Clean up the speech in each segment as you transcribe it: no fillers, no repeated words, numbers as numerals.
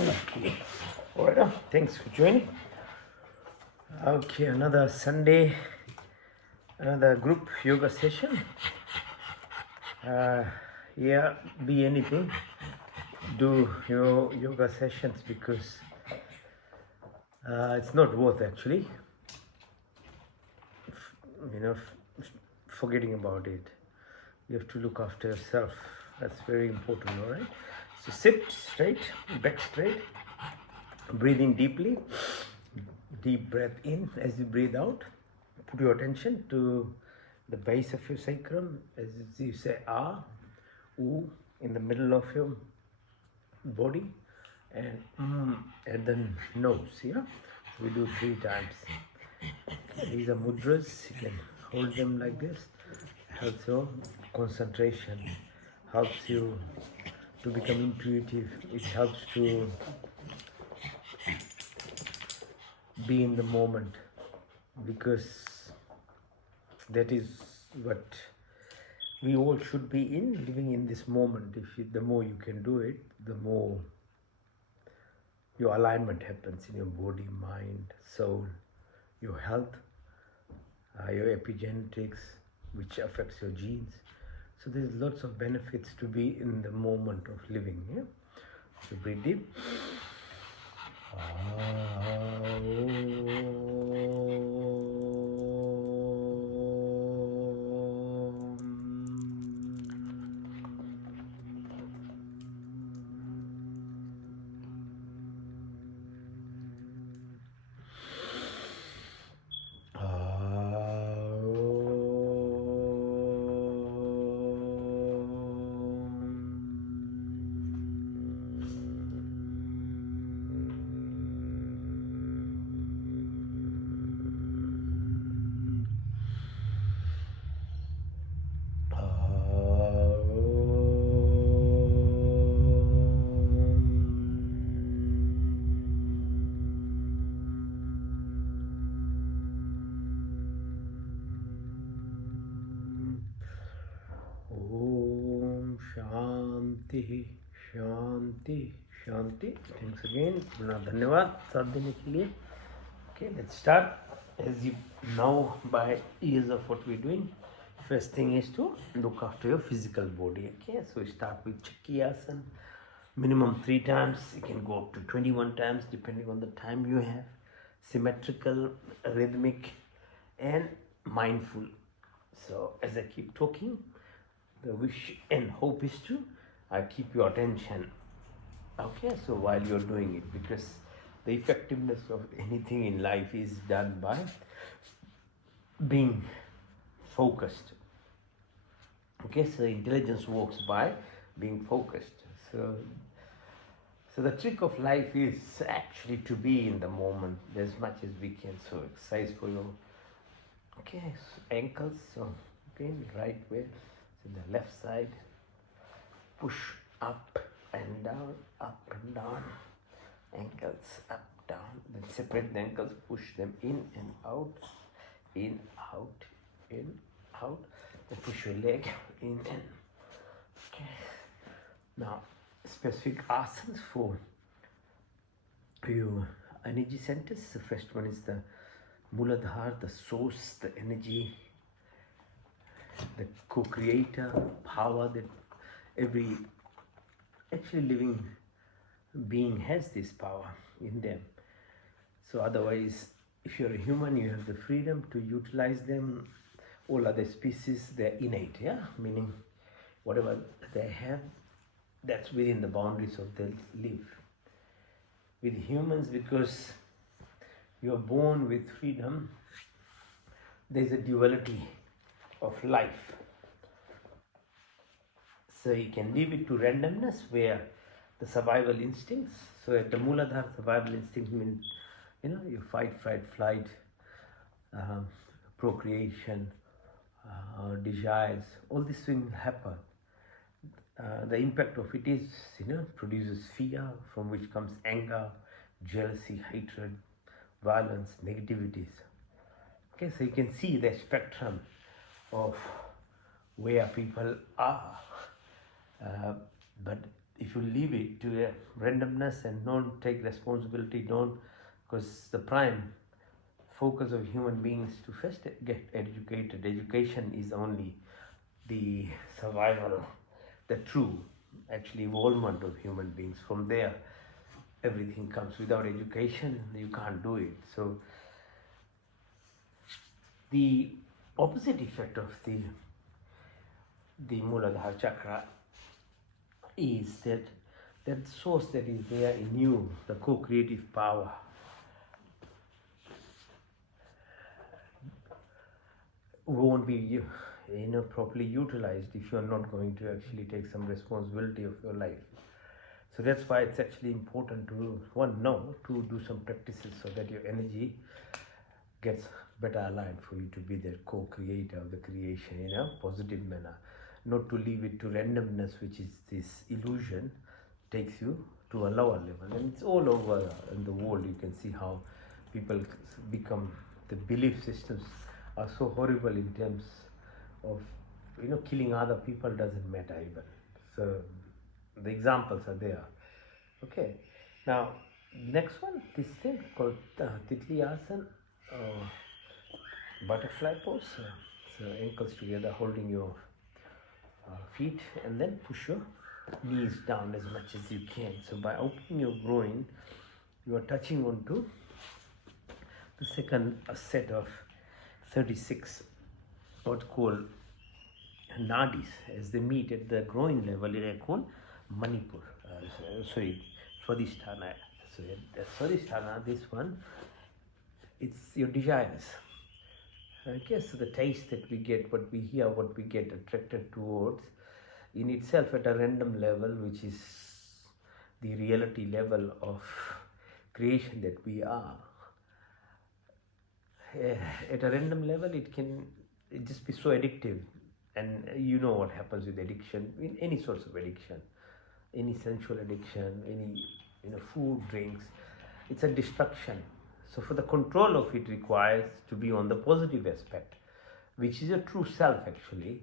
Okay. All right. Thanks for joining. Okay, another Sunday, another group yoga session. Uh, yeah, be anything. Do your yoga sessions because it's not worth actually, you know, forgetting about it. You have to look after yourself. That's very important. All right. So sit straight, back straight. Breathe in deeply. Deep breath in as you breathe out. Put your attention to the base of your sacrum as you say ah, oo in the middle of your body and at the nose. Yeah, we do 3 times. Okay, these are mudras. You can hold them like this. Helps your concentration. Helps you to become intuitive. It helps to be in the moment because that is what we all should be in, living in this moment. The more you can do it, the more your alignment happens in your body, mind, soul, your health, your epigenetics, which affects your genes. So there's lots of benefits to be in the moment of living. Yeah? So breathe deep. Om Shanti Shanti Shanti. Thanks again. पुनः धन्यवाद साथ देने के लिए. Okay, let's start. As you know by ears of what we're doing, first thing is to look after your physical body. Okay, so we start with Chakrasana. Minimum 3 times. You can go up to 21 times depending on the time you have. Symmetrical, rhythmic, and mindful. So as I keep talking, the wish and hope is to keep your attention. Okay, so while you're doing it, because the effectiveness of anything in life is done by being focused. Okay, so intelligence works by being focused. So the trick of life is actually to be in the moment as much as we can. So exercise for your ankles. So again, right way, so the left side, push up and down, ankles up, down. Then separate the ankles, push them in and out, in, out, in, out. Then push your leg in and okay. Now specific asanas for your energy centers. The first one is the Muladhara, the source, the energy, the co-creator power that every actually living being has this power in them. So otherwise, if you're a human, you have the freedom to utilize them. All other species, they're innate, yeah, meaning whatever they have, that's within the boundaries of their live. With humans, because you're born with freedom, there's a duality of life. So you can leave it to randomness, where the survival instincts. So at the Muladhara, survival instinct means, you fight, fright, flight, procreation, desires. All these things happen. The impact of it is, produces fear, from which comes anger, jealousy, hatred, violence, negativities. Okay, so you can see the spectrum of where people are. But if you leave it to a randomness and don't take responsibility, don't, because the prime focus of human beings to first get educated. Education is only the survival, the true actually evolvement of human beings. From there, everything comes. Without education, you can't do it. So the opposite effect of the Muladhara chakra is that source that is there in you, the co-creative power, won't be properly utilized if you're not going to actually take some responsibility of your life. So that's why it's actually important to to do some practices so that your energy gets better aligned for you to be the co-creator of the creation in a positive manner, not to leave it to randomness, which is this illusion takes you to a lower level. And it's all over in the world. You can see how people become, the belief systems are so horrible in terms of killing other people doesn't matter even. So the examples are there. Okay, now next one, this thing called Titli Asana, butterfly pose. So ankles together, holding your feet, and then push your knees down as much as you can. So by opening your groin, you are touching onto the second set of 36 what called nadis. As they meet at the groin level, they are called Manipur. Swadhisthana. So Swadhisthana, this one, it's your desires. Okay, so the taste that we get, what we hear, what we get attracted towards, in itself at a random level, which is the reality level of creation that we are. At a random level, it just be so addictive. And you know what happens with addiction, in any sorts of addiction, any sensual addiction, any food, drinks, it's a destruction. So for the control of it requires to be on the positive aspect, which is a true self actually.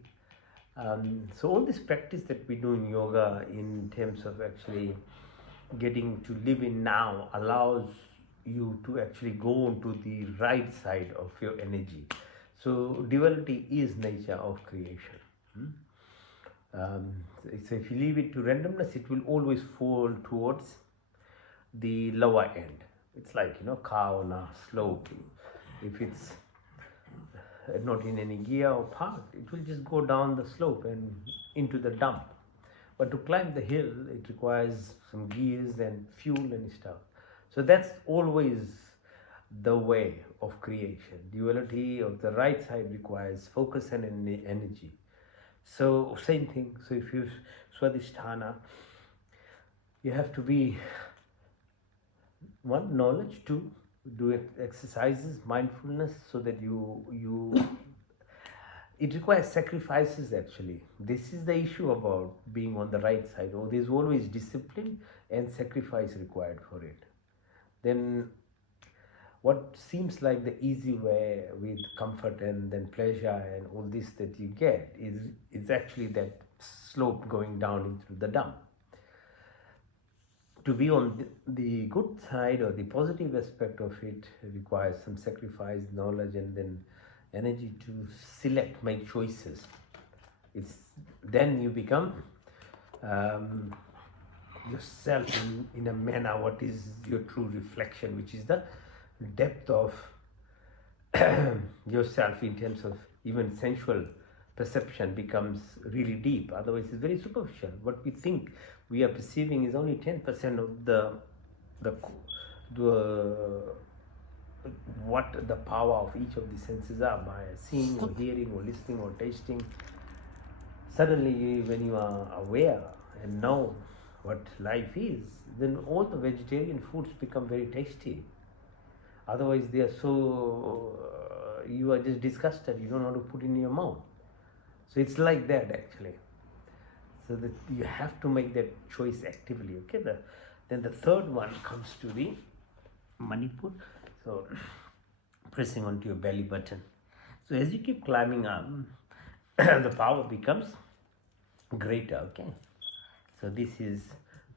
So all this practice that we do in yoga in terms of actually getting to live in now allows you to actually go on to the right side of your energy. So duality is nature of creation. So if you leave it to randomness, it will always fall towards the lower end. It's like car on a slope. If it's not in any gear or parked, it will just go down the slope and into the dump. But to climb the hill, it requires some gears and fuel and stuff. So that's always the way of creation. Duality of the right side requires focus and energy. So same thing. So if you Swadhisthana, you have to be one, knowledge, two, do exercises, mindfulness, so that you it requires sacrifices actually. This is the issue about being on the right side. There's always discipline and sacrifice required for it. Then what seems like the easy way with comfort and then pleasure and all this that you get is actually that slope going down into the dump. To be on the good side or the positive aspect of it requires some sacrifice, knowledge, and then energy to select, make choices. Then you become yourself in a manner what is your true reflection, which is the depth of yourself in terms of even sensual perception becomes really deep. Otherwise it's very superficial. What we think we are perceiving is only 10% of the what the power of each of the senses are. By seeing or hearing or listening or tasting, suddenly when you are aware and know what life is, then all the vegetarian foods become very tasty. Otherwise they are so you are just disgusted, you don't know how to put in your mouth. So it's like that actually. So that you have to make that choice actively. Okay, then the third one comes to the Manipur. So pressing onto your belly button. So as you keep climbing up, the power becomes greater. Okay, so this is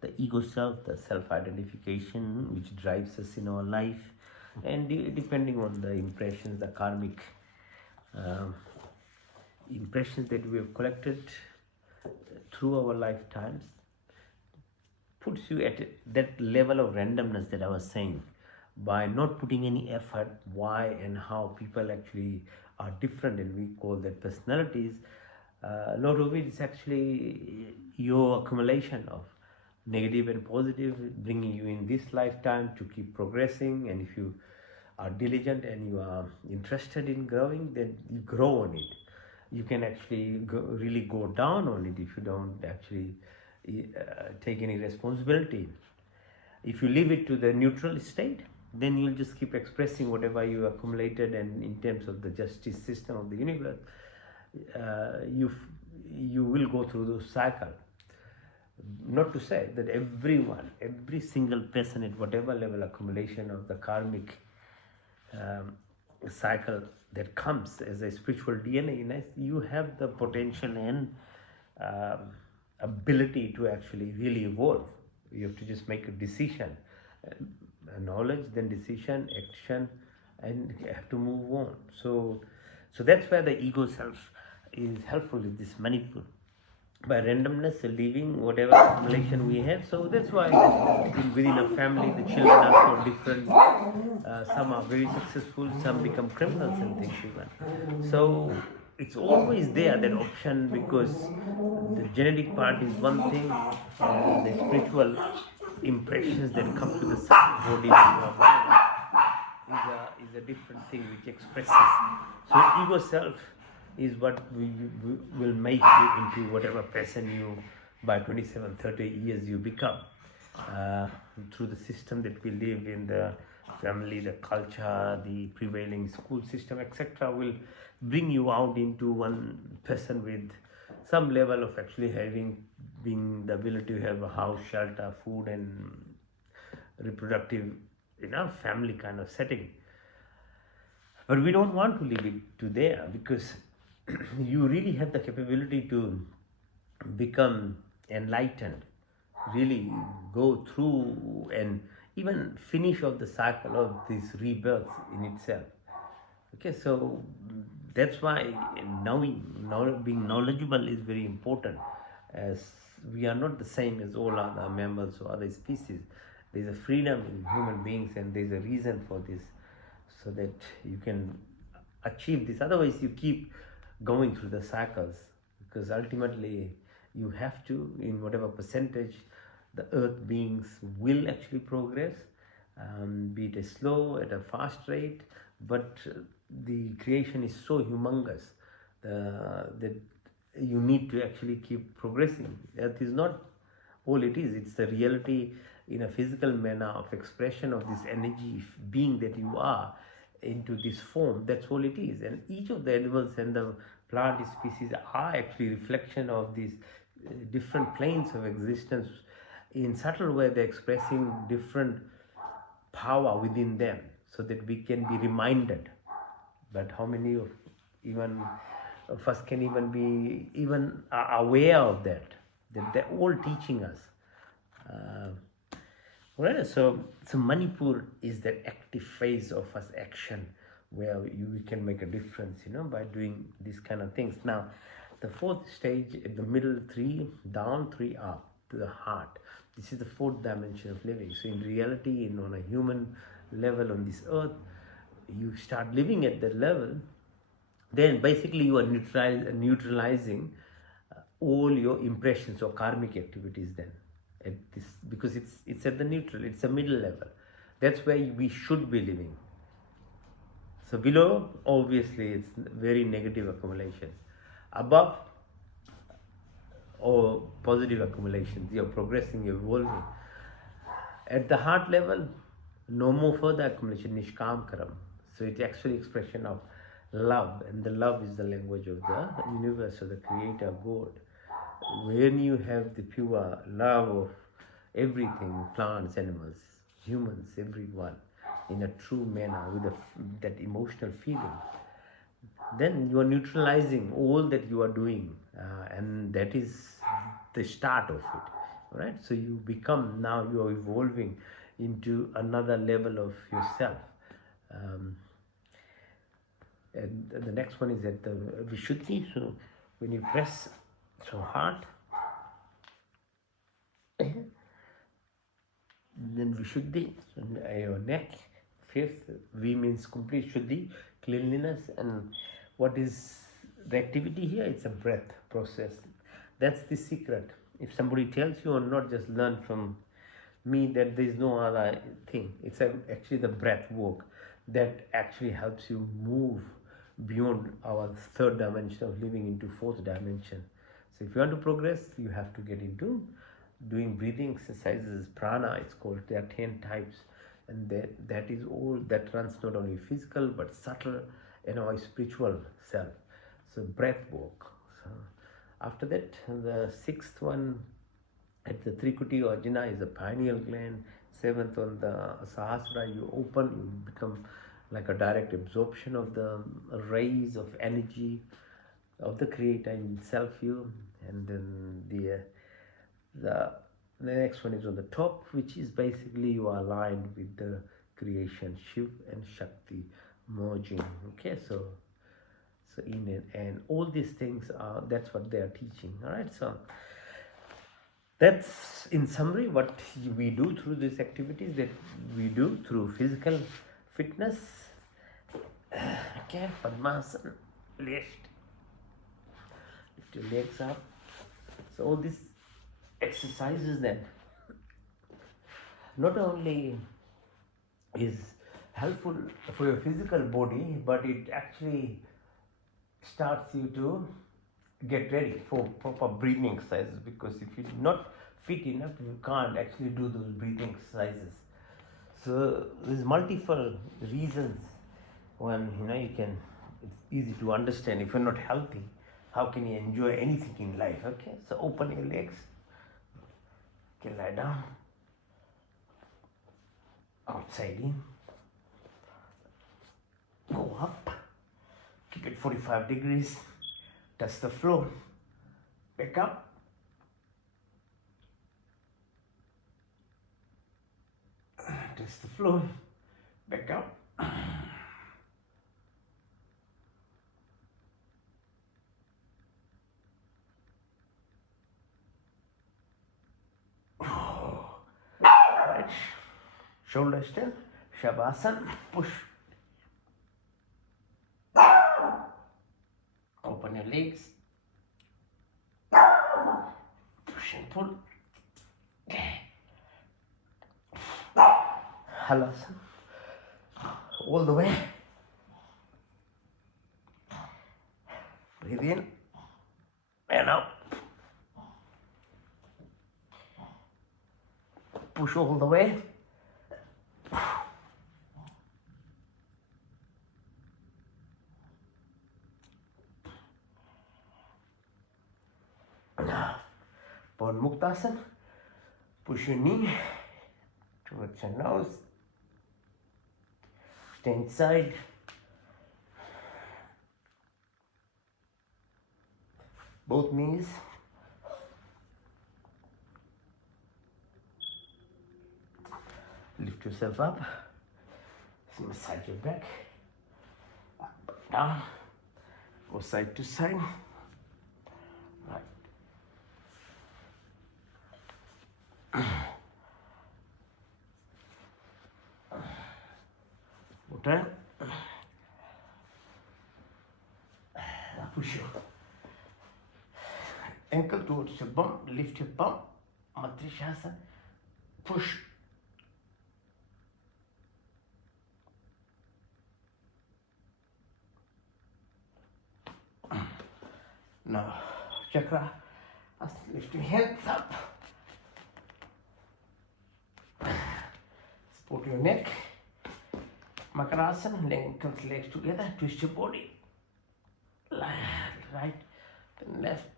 the ego self, the self-identification which drives us in our life, and depending on the impressions, the karmic um, impressions that we have collected through our lifetimes, puts you at that level of randomness that I was saying. By not putting any effort, why and how people actually are different, and we call that personalities. A lot of it is actually your accumulation of negative and positive, bringing you in this lifetime to keep progressing. And if you are diligent and you are interested in growing, then you grow on it. You can actually really go down on it if you don't actually take any responsibility. If you leave it to the neutral state, then you'll just keep expressing whatever you accumulated, and in terms of the justice system of the universe, you will go through those cycles. Not to say that everyone, every single person at whatever level accumulation of the karmic cycle that comes as a spiritual DNA in us, you have the potential and ability to actually really evolve. You have to just make a decision, knowledge, then decision, action, and you have to move on. So that's where the ego self is helpful in this Manipur. By randomness, leaving whatever accumulation we have. So that's why within a family, the children are so different. Some are very successful, some become criminals and things even. So it's always there, that option, because the genetic part is one thing, and the spiritual impressions that come to the body is a different thing which expresses. So ego self is what will make you into whatever person you by 27, 30 years you become, through the system that we live in, the family, the culture, the prevailing school system, etc., will bring you out into one person with some level of actually being the ability to have a house, shelter, food, and reproductive, family kind of setting. But we don't want to leave it to there, because you really have the capability to become enlightened, really go through and even finish off the cycle of this rebirth in itself. Okay, so that's why being knowledgeable is very important, as we are not the same as all other mammals or other species. There's a freedom in human beings, and there's a reason for this, so that you can achieve this. Otherwise, you keep going through the cycles, because ultimately you have to, in whatever percentage, the earth beings will actually progress, be it a slow, at a fast rate, but the creation is so humongous that you need to actually keep progressing. Earth is not all it is, it's the reality in a physical manner of expression of this energy being that you are into this form. That's all it is. And each of the animals and the plant species are actually reflection of these different planes of existence. In subtle way, they're expressing different power within them, so that we can be reminded. But how many of us can even be aware of that they're all teaching us? Right? So Manipur is that active phase of us action, where we can make a difference, by doing these kind of things. Now, the fourth stage, at the middle, 3 down, 3 up, to the heart. This is the fourth dimension of living. So in reality, on a human level on this earth, you start living at that level, then basically you are neutralizing all your impressions or karmic activities then. At this, because it's at the neutral, it's a middle level. That's where we should be living. So below, obviously, it's very negative accumulations. Above, or positive accumulations, you're progressing, you're evolving. At the heart level, no more further accumulation, nishkam karam. So it's actually expression of love, and the love is the language of the universe, of the creator, God. When you have the pure love of everything, plants, animals, humans, everyone, in a true manner, with that emotional feeling, then you are neutralizing all that you are doing, and that is the start of it. right? So you become, now you're evolving into another level of yourself. um, and the next one is at the Vishuddhi. So when you press so hard, then Vishuddhi, so your neck. Fifth, V means complete Shuddhi, cleanliness. And what is the activity here? It's a breath process. That's the secret. If somebody tells you, or not, just learn from me that there is no other thing. It's actually the breath work that actually helps you move beyond our third dimension of living into fourth dimension. So if you want to progress, you have to get into doing breathing exercises. Prana, it's called. There are 10 types, and that is all that runs not only physical but subtle and our spiritual self. So breath work. So after that, the sixth one at the Trikuti Arjuna is the pineal gland. Seventh, on the Sahasrara, you open, you become like a direct absorption of the rays of energy of the creator inside you. And then the next one is on the top, which is basically you are aligned with the creation, Shiv and Shakti merging. Okay, so in and all these things are, that's what they are teaching. All right, so that's in summary what we do through these activities that we do through physical fitness. Okay, Padmasana, lift your legs up. So all these exercises then not only is helpful for your physical body, but it actually starts you to get ready for proper breathing exercises, because if you're not fit enough, you can't actually do those breathing exercises. So there's multiple reasons. One, you can, it's easy to understand. If you're not healthy, how can you enjoy anything in life? Okay, so open your legs. Okay, lie down. Outside in. Go up. Keep it 45 degrees. Touch the floor. Back up. Touch the floor. Back up. Right. Shoulder still. Shavasana. Push. Open your legs. Push and pull. Halasana. All the way. Breathe in and out. Push all the way. Pawan Muktasana. Push your knee towards your nose. Stay inside. Both knees. Lift yourself up. Massage your back. Up, down. Go side to side. Right. Okay. Now push your ankle towards your bum. Lift your bum. Matrishasana. Push. Now, chakra. Lift your hands up. Support your neck. Makarasana. Ankles, legs together. Twist your body. Right and left.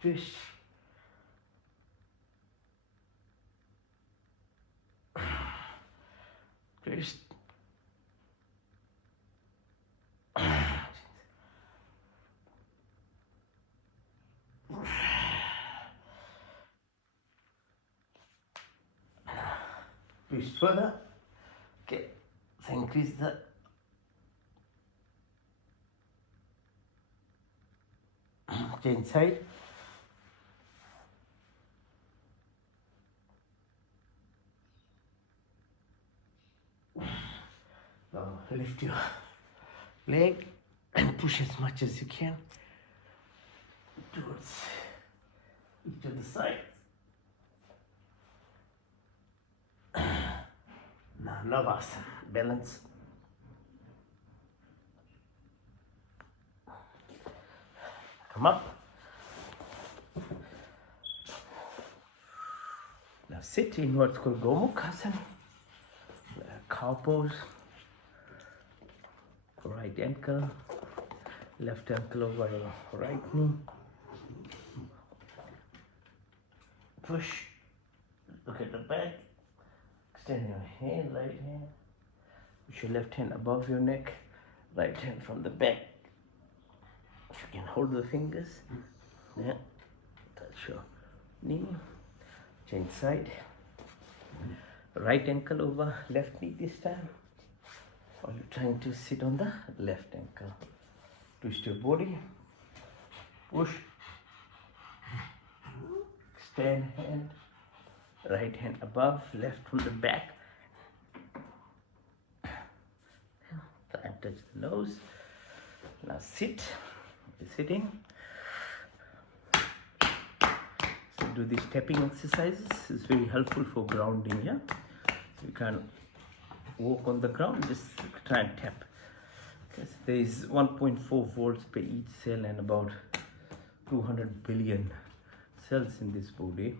Twist. Twist. twist further. Okay, so increase the change side. Now lift your leg and push as much as you can towards each of the sides. Now Navasana, balance. Come up. Now sit in what's called Gomukhasana, cow pose. Right ankle, left ankle over your right knee. Push, look at the back. Extend your hand, right hand. Push your left hand above your neck, right hand from the back. If you can hold the fingers, yeah, touch your knee, change side. Right ankle over left knee this time. Or you're trying to sit on the left ankle. Twist your body, push, extend hand, right hand above, left from the back. Touch the nose. Now sit, sitting. So do these tapping exercises. It's very helpful for grounding, yeah? You can walk on the ground, just try and tap. Because there is 1.4 volts per each cell and about 200 billion cells in this body.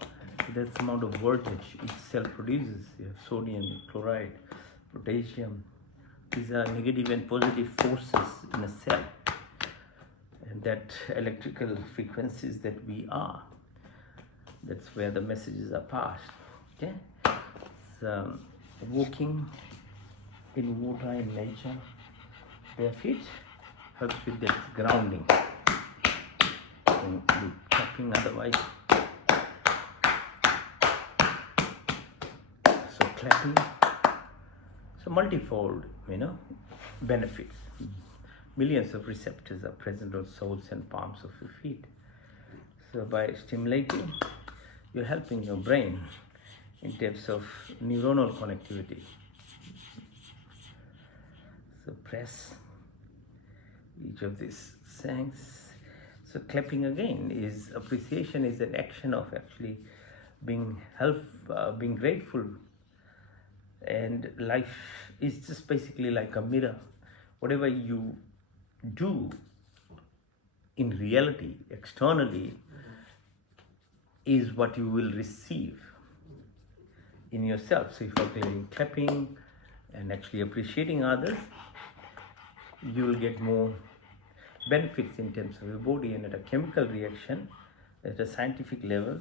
So that's the amount of voltage each cell produces. You have sodium, chloride, potassium. These are negative and positive forces in a cell. And that electrical frequencies that we are, that's where the messages are passed. Okay? So, walking in water in nature, bare feet, helps with that grounding. And tapping otherwise. So clapping. So multifold, benefits. Millions of receptors are present on soles and palms of your feet. So by stimulating, you're helping your brain in terms of neuronal connectivity. So press each of these things. So clapping again is appreciation, is an action of actually being being grateful. And life is just basically like a mirror. Whatever you do in reality, externally, is what you will receive in yourself. So if you're clapping and actually appreciating others, you will get more benefits in terms of your body. And at a chemical reaction, at a scientific level,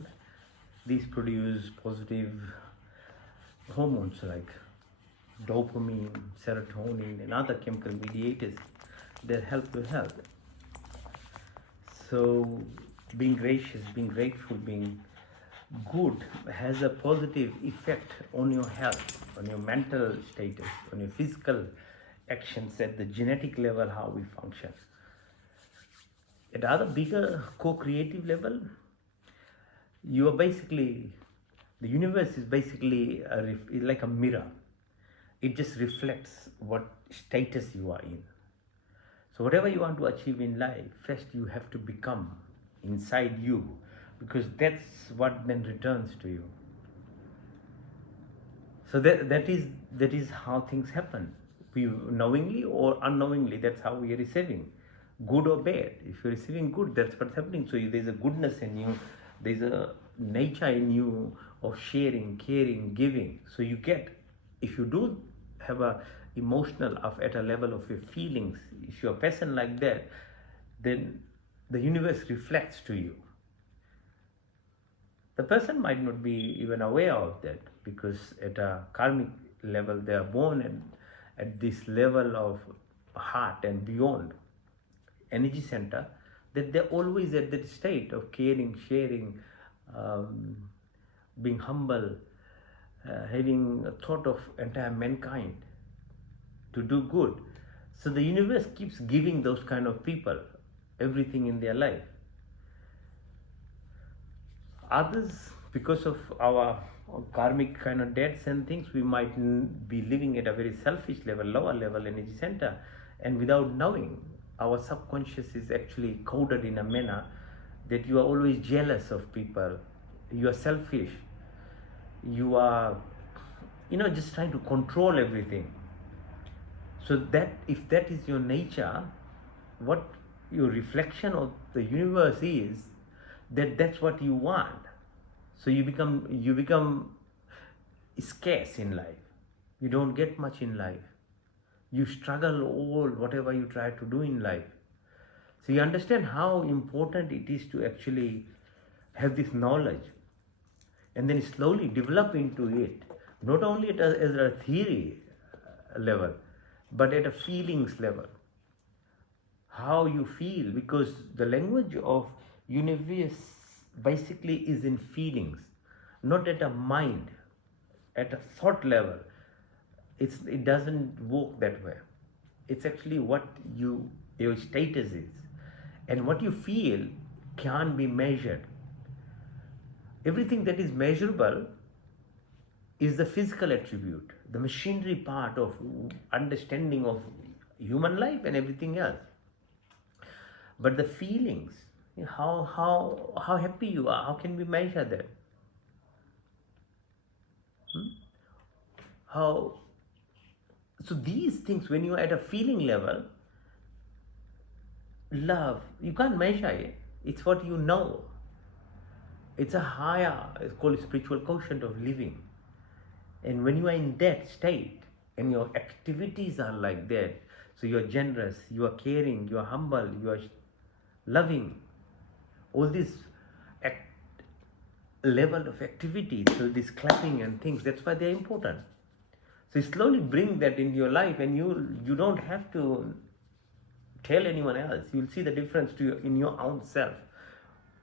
these produce positive hormones like dopamine, serotonin, and other chemical mediators that help your health. So being gracious, being grateful, being good has a positive effect on your health, on your mental status, on your physical actions at the genetic level, how we function. At other bigger co-creative level, you are basically, the universe is basically like a mirror. It just reflects what status you are in. So whatever you want to achieve in life, first you have to become inside you, because that's what then returns to you. So that is how things happen. We knowingly or unknowingly, that's how we are receiving, good or bad. If you're receiving good, that's what's happening. So there's a goodness in you, there's a nature in you of sharing, caring, giving. So you get, if you do have a emotional at a level of your feelings, if you're a person like that, then the universe reflects to you. The person might not be even aware of that, because at a karmic level they are born at this level of heart and beyond energy center, that they're always at that state of caring, sharing, being humble, having a thought of entire mankind to do good. So the universe keeps giving those kind of people everything in their life. Others, because of our karmic kind of debts and things, we might be living at a very selfish level, lower level energy center, and without knowing, our subconscious is actually coded in a manner that you are always jealous of people, you are selfish, you are, just trying to control everything. So that if that is your nature, what your reflection of the universe is, that's what you want. So you become scarce in life. You don't get much in life. You struggle all whatever you try to do in life. So you understand how important it is to actually have this knowledge and then slowly develop into it, not only as a theory level, but at a feelings level. How you feel, because the language of universe basically is in feelings, not at a mind, at a thought level. It doesn't work that way. It's actually what your status is, and what you feel can be measured. Everything that is measurable is the physical attribute, the machinery part of understanding of human life and everything else. But the feelings, how happy you are, how can we measure that? So these things, when you are at a feeling level, love, you can't measure it. It's what you know. It's a higher, it's called spiritual quotient of living. And when you are in that state and your activities are like that, so you are generous, you are caring, you are humble, you are loving, all this level of activity, so this clapping and things, that's why they're important. So you slowly bring that into your life, and you don't have to tell anyone else. You'll see the difference in your own self,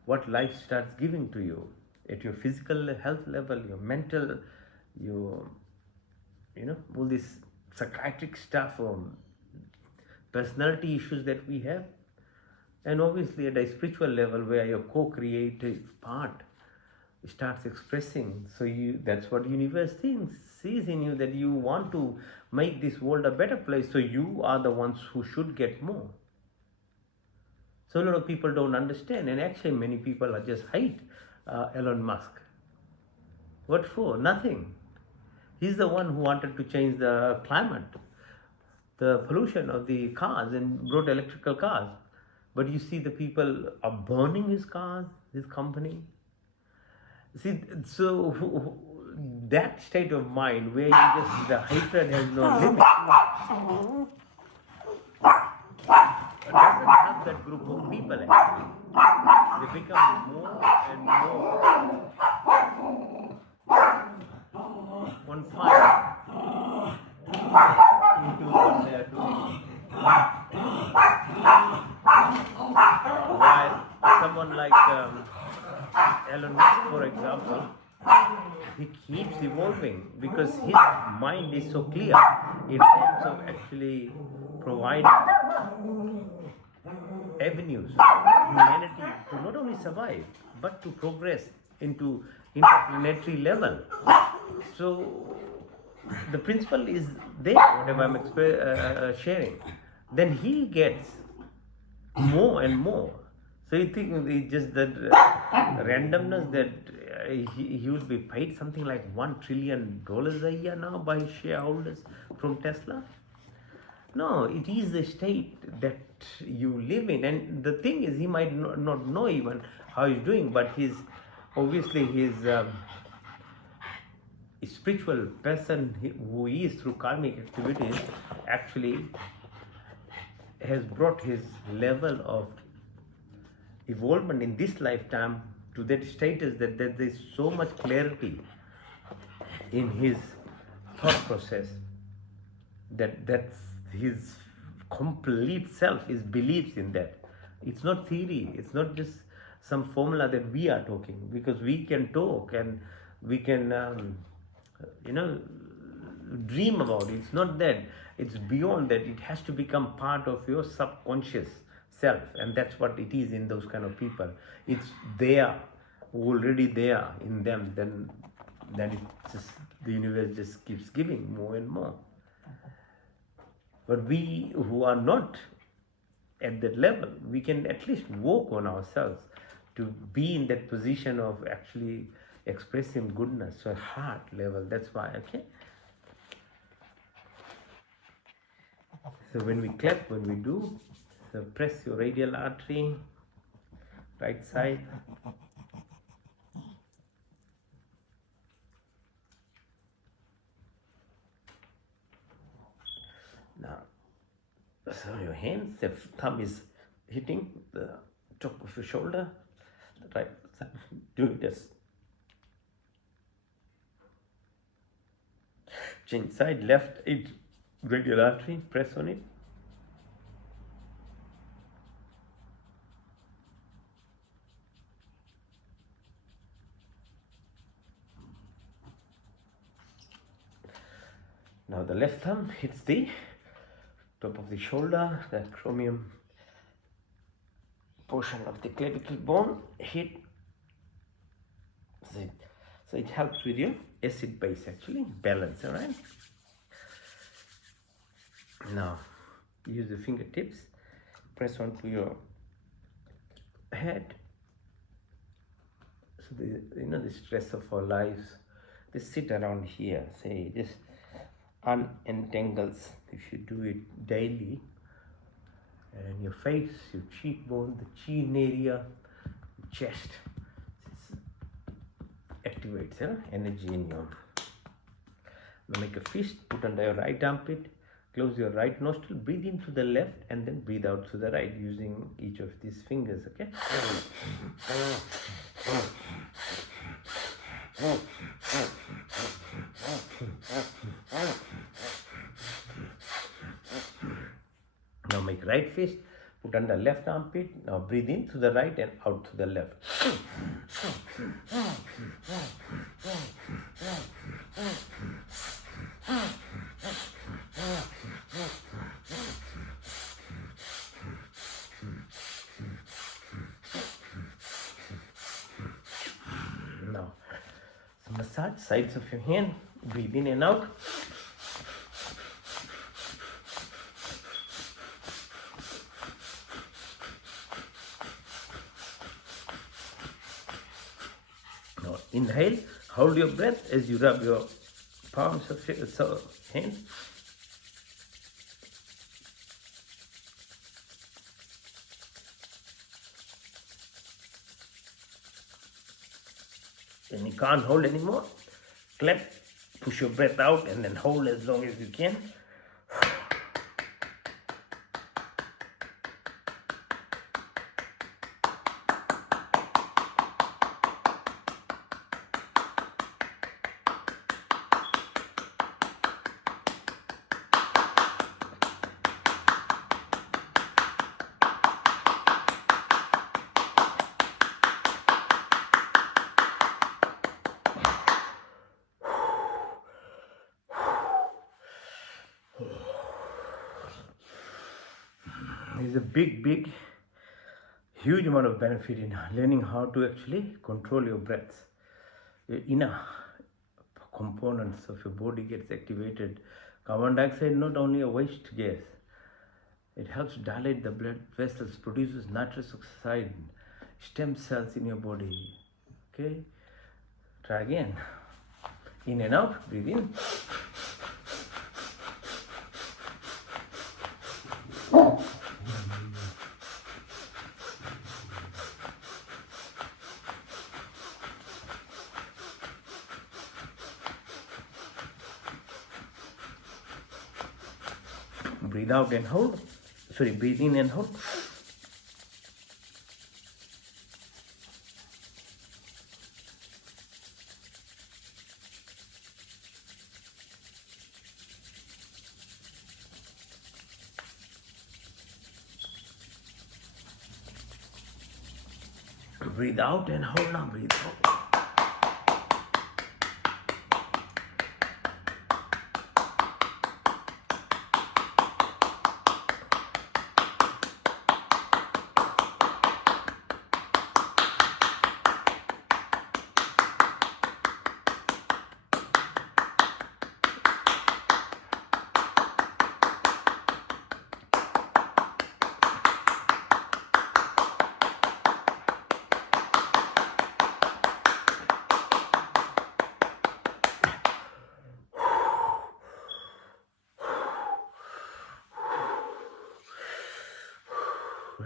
what life starts giving to you at your physical health level, your mental, your all this psychiatric stuff, personality issues that we have, and obviously at a spiritual level where your co-creative part starts expressing. So that's what universe sees in you, that you want to make this world a better place, so you are the ones who should get more. So a lot of people don't understand, and actually many people are just hate Elon Musk. What for? Nothing. He's the one who wanted to change the climate, the pollution of the cars, and brought electrical cars. But you see the people are burning his cars, his company. See, so that state of mind where the hatred has no limit, doesn't have that group of people actually. They become more and more on fire into what they are doing. While someone like Elon Musk, for example, he keeps evolving because his mind is so clear in terms of actually providing avenues for humanity to not only survive but to progress into interplanetary level. So the principle is there, whatever I'm sharing. Then he gets more and more. So you think it's just that randomness that he will be paid something like $1 trillion a year now by shareholders from Tesla? No, it is the state that you live in. And the thing is, he might not know even how he's doing, but his spiritual person who he is through karmic activities actually has brought his level of evolvement in this lifetime to that status that there is so much clarity in his thought process that's his complete self is believes in that. It's not theory, it's not just some formula that we are talking, because we can talk and we can dream about it. It's not that, it's beyond that. It has to become part of your subconscious self, and that's what it is in those kind of people. It's there, already there in them. Then it just, the universe just keeps giving more and more. But we who are not at that level, we can at least work on ourselves to be in that position of actually expressing goodness, so heart level. That's why, okay? So when we clap, when we do, so press your radial artery, right side. Now, so your hands, the thumb is hitting the top of your shoulder, the right side, doing this. Change side, left it, radial artery, press on it. Now the left thumb hits the top of the shoulder, the acromion portion of the clavicle bone hit. So it helps with your acid base, actually balance. All right, now use the fingertips, press onto your head. So the stress of our lives, they sit around here. Say this unentangles if you do it daily, and your face, your cheekbone, the chin area, chest, activates energy in you. Now make a fist, put under your right armpit, close your right nostril, breathe in through the left, and then breathe out through the right using each of these fingers, okay? Now make right fist, put under left armpit, now breathe in through the right and out through the left. Now, so massage sides of your hand, breathe in and out. Now inhale, hold your breath as you rub your palms of your hands. Then you can't hold anymore, clap, push your breath out, and then hold as long as you can. There's a big, huge amount of benefit in learning how to actually control your breath. Your inner components of your body gets activated. Carbon dioxide, not only a waste gas, it helps dilate the blood vessels, produces nitrous oxide, stem cells in your body. Okay, try again. In and out, breathe in. Breathe out and hold. Sorry, breathe in and hold. Breathe out and hold. Now breathe out.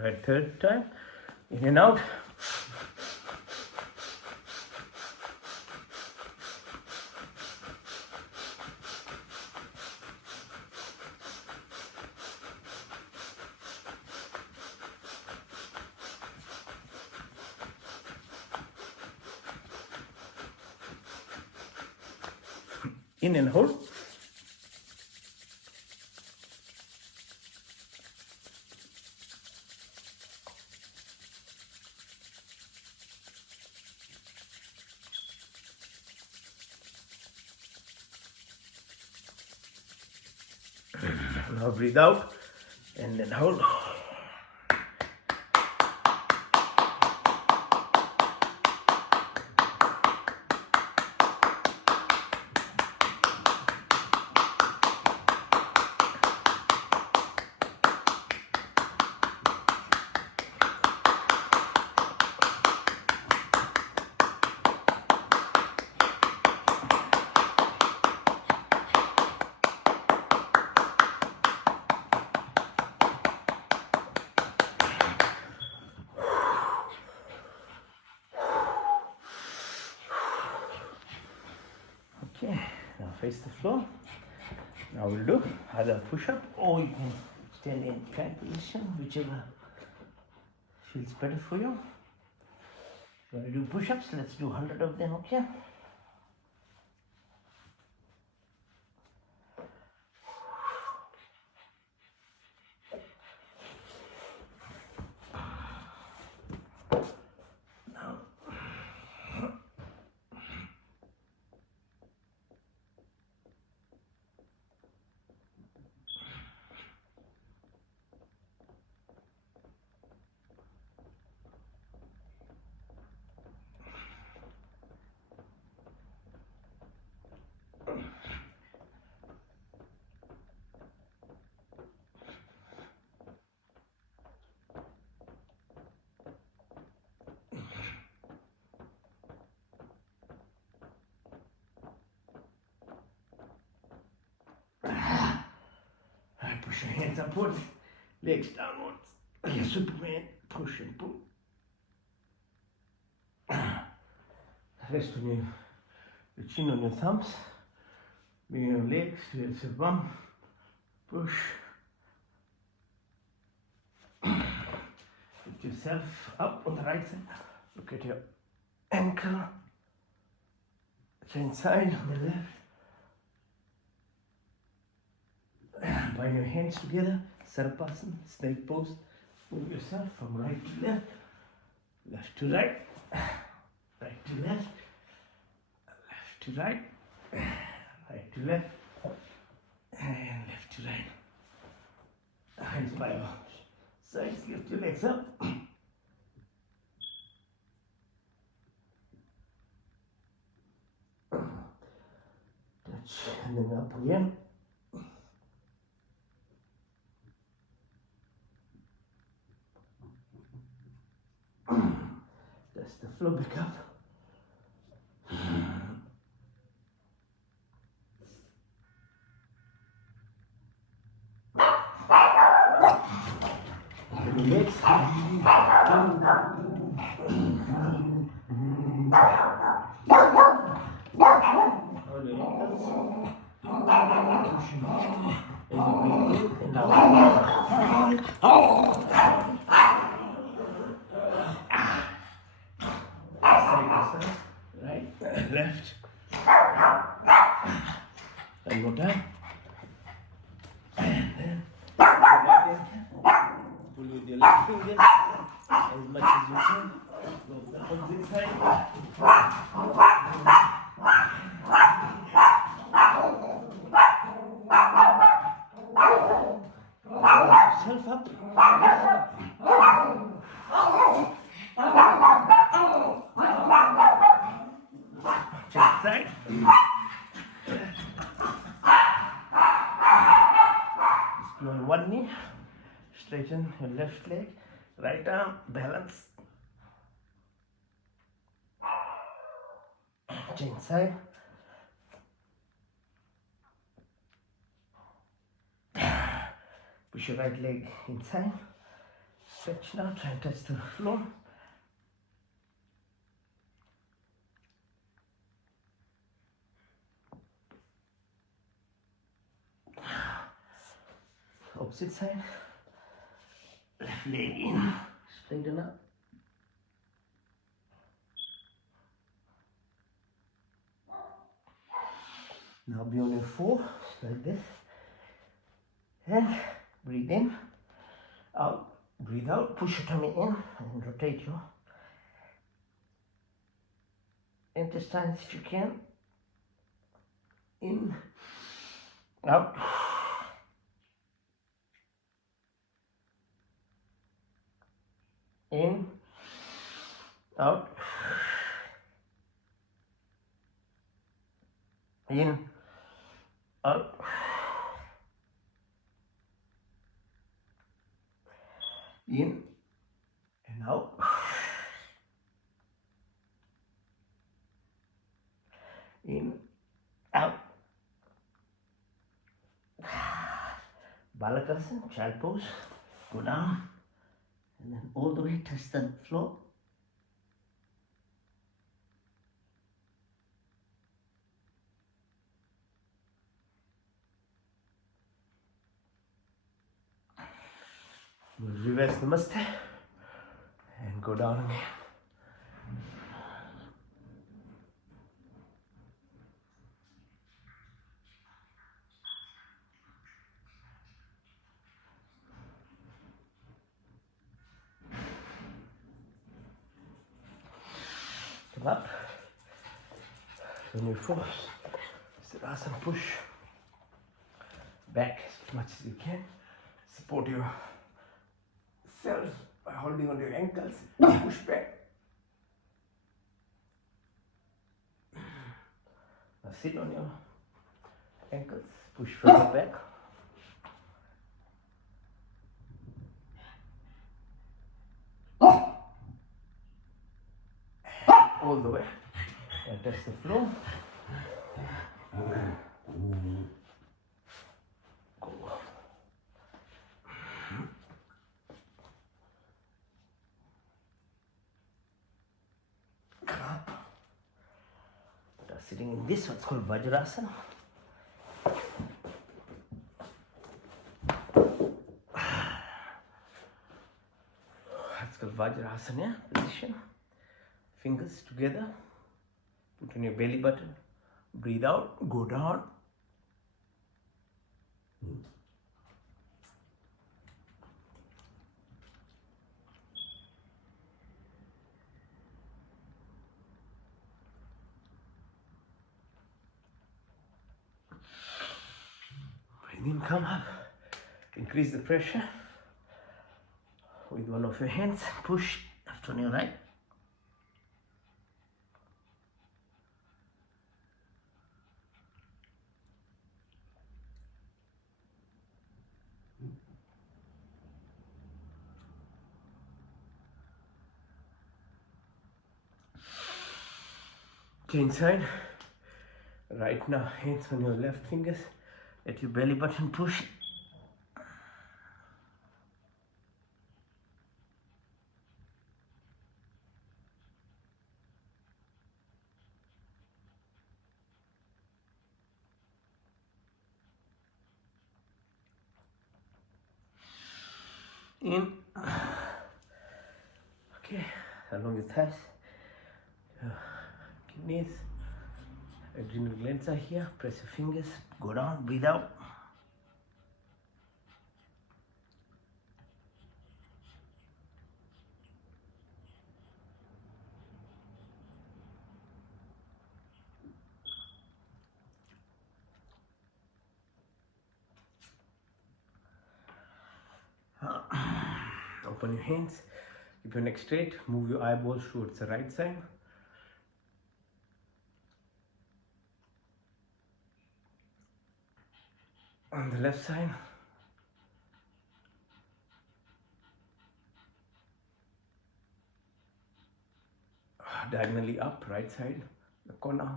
ahead, third time. In and out. In and hold. Now breathe out and then hold. Okay, now face the floor. Now we'll do either push-up or you can stand in plank position, whichever feels better for you. If you want to do push-ups, let's do 100 of them, okay? Push your hands upwards, legs downwards, like a Superman. Push and pull. Rest on your chin on your thumbs. Bring your legs towards your bum. Push. Lift yourself up on the right side. Look at your ankle. Change side on the left. Bind your hands together, Sarvasana, snake pose. Move yourself from right to left, left to right, right to left, left to right, right to left, and left to right. Hands by your sides, lift your legs up. Touch, and then up again. That's the flow back up. Legs. Right, left, one more time, and then pull with your left finger as much as you can. Go back on this side. Yourself up. Check side. Just on one knee. Straighten your left leg. Right arm. Balance. Change side. Push your right leg inside. Stretch now, try and touch the floor. Opposite side. Left leg in, straighten up. Now be on your 4, like this. And breathe in, out, breathe out, push your tummy in and rotate your intestines if you can. In, out. In, out. In, out. In and out. In, out. Balakrasana, child pose. Go down and then all the way touch the floor. We'll reverse Namaste and go down again. Come up. When you force, Siddhasana, push back as much as you can. Support yourself by holding on your ankles. Push back. Now sit on your ankles. Push further back. All the way. And touch the floor. Go. Come up. Now sitting in this, what's called Vajrasana. It's called Vajrasana position. Fingers together. Put on your belly button. Breathe out. Go down. Breathe in, come up. Increase the pressure. With one of your hands, push left on your right. Change side. Right now, hands on your left fingers. Let your belly button push. In. Okay, along your thighs, kidneys, adrenal glands are here. Press your fingers, go down, breathe out. Open your hands, keep your neck straight, move your eyeballs towards the right side. On the left side, diagonally up, right side, the corner.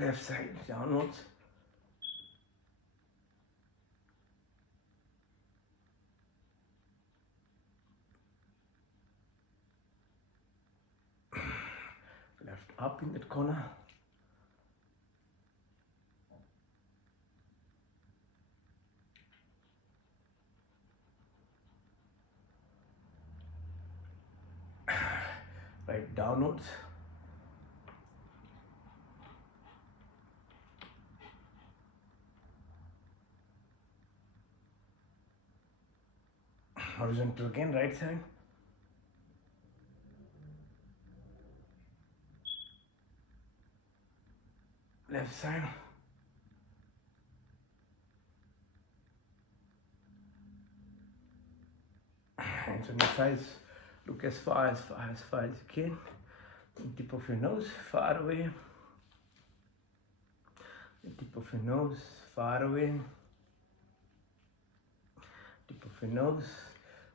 left side downwards. Left up in that corner. Right downwards. Horizontal again, right side. Left side. Hands on your thighs. Look as far as you can. The tip of your nose far away. The tip of your nose far away. Tip of your nose.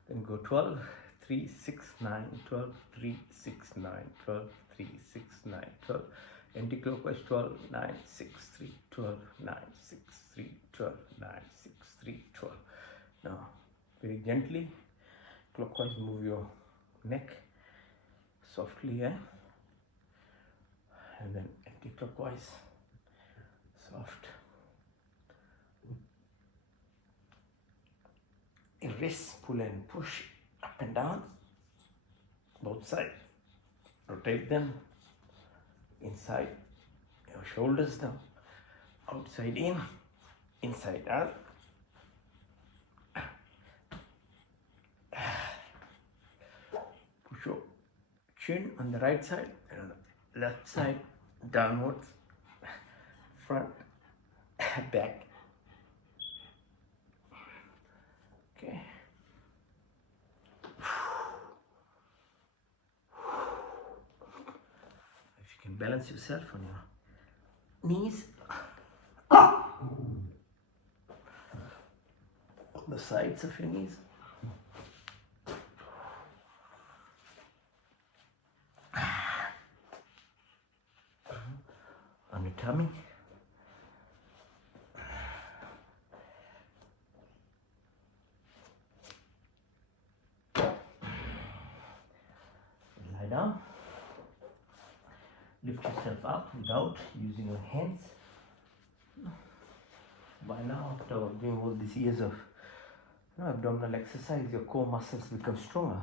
Then go 12, 3, 6, 9, 12, 3, 6, 9, 12, 3, 6, 9, 12. Anti-clockwise 12, 9, 6, 3, 12, 9, 6, 3, 12, 9, 6, 3, 12. Now, very gently, clockwise move your neck softly, and then anti-clockwise, soft. Wrists pull and push up and down, both sides. Rotate them inside your shoulders down, outside in, inside out. Push your chin on the right side and on the left side, downwards, front, back. Okay. If you can balance yourself on your knees, on the sides of your knees. On your tummy. Lie down. Lift yourself up without using your hands. By now, after doing all these years of abdominal exercise, your core muscles become stronger.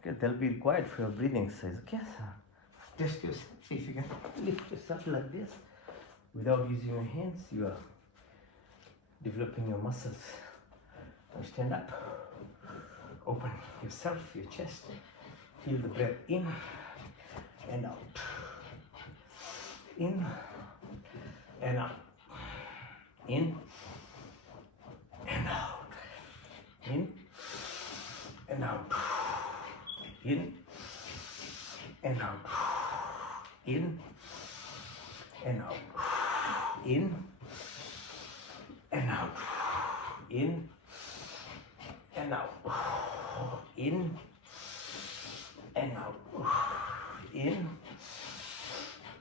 Okay, they'll be required for your breathing exercise. Okay, so test yourself. See if you can lift yourself like this without using your hands. You are developing your muscles. Now stand up. Open yourself, your chest. Feel the breath in and out. In and out. In and out. In and out. In and out. In and out. In and out. In and out. In and out. In,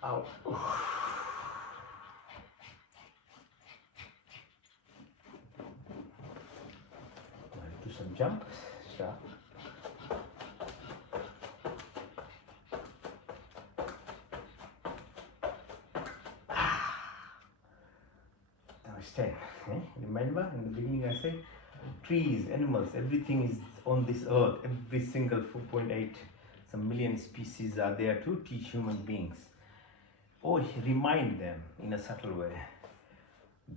out. Do some jumps. Stop. Now stand. Remember, in the beginning I said, trees, animals, everything is on this earth. Every single 4.8 some million species are there to teach human beings, or remind them in a subtle way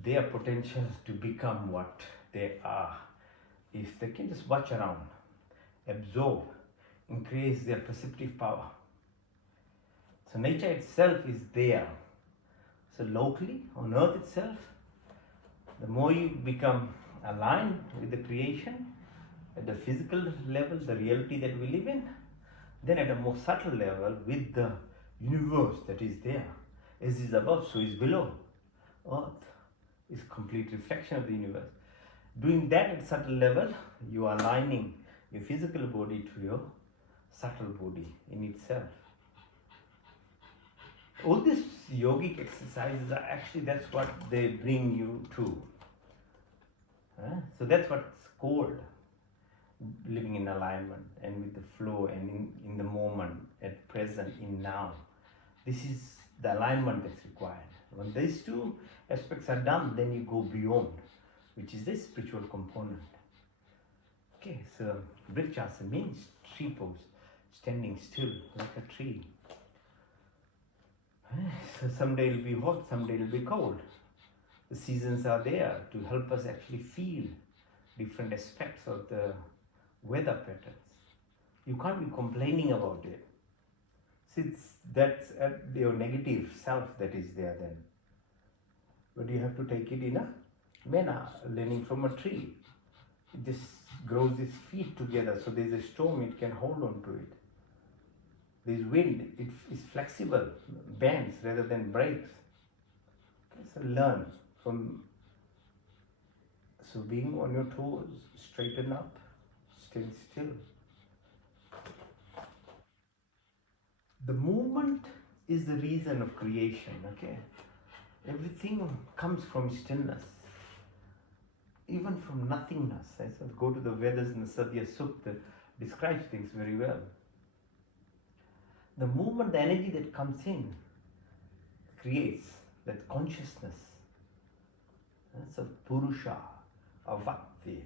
their potential to become what they are. If they can just watch around, absorb, increase their perceptive power. So nature itself is there. So locally, on earth itself, the more you become aligned with the creation, at the physical level, the reality that we live in, then at a more subtle level, with the universe that is there, as is above, so is below. Earth is complete reflection of the universe. Doing that at subtle level, you are aligning your physical body to your subtle body in itself. All these yogic exercises are actually, that's what they bring you to. So that's what's called living in alignment and with the flow and in the moment, at present, in now. This is the alignment that's required. When these two aspects are done, then you go beyond, which is the spiritual component. Okay, so Vrikshasana means tree pose, standing still like a tree. So someday it'll be hot, someday it'll be cold. The seasons are there to help us actually feel different aspects of the weather patterns. You can't be complaining about it. Since that's your negative self that is there then. But you have to take it in a manner, learning from a tree. It just grows its feet together, so there's a storm, it can hold on to it. There's wind, it is flexible, bends rather than breaks. Okay, so learn from, so being on your toes, straighten up, stand still. The movement is the reason of creation, okay? Everything comes from stillness, even from nothingness. So go to the Vedas and the Sadhya Sukta, describes things very well. The movement, the energy that comes in, creates that consciousness. So Purusha, Avakti,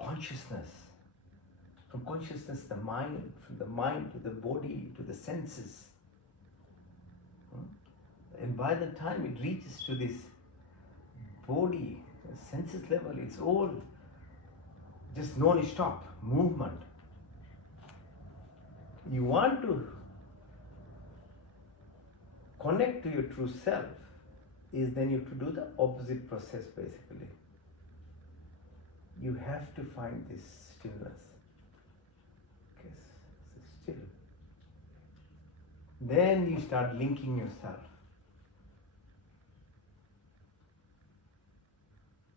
consciousness. From consciousness, the mind, from the mind to the body to the senses. And by the time it reaches to this body, senses level, it's all just non-stop movement. You want to connect to your true self, is then you have to do the opposite process basically. You have to find this stillness. Okay, so still. Then you start linking yourself.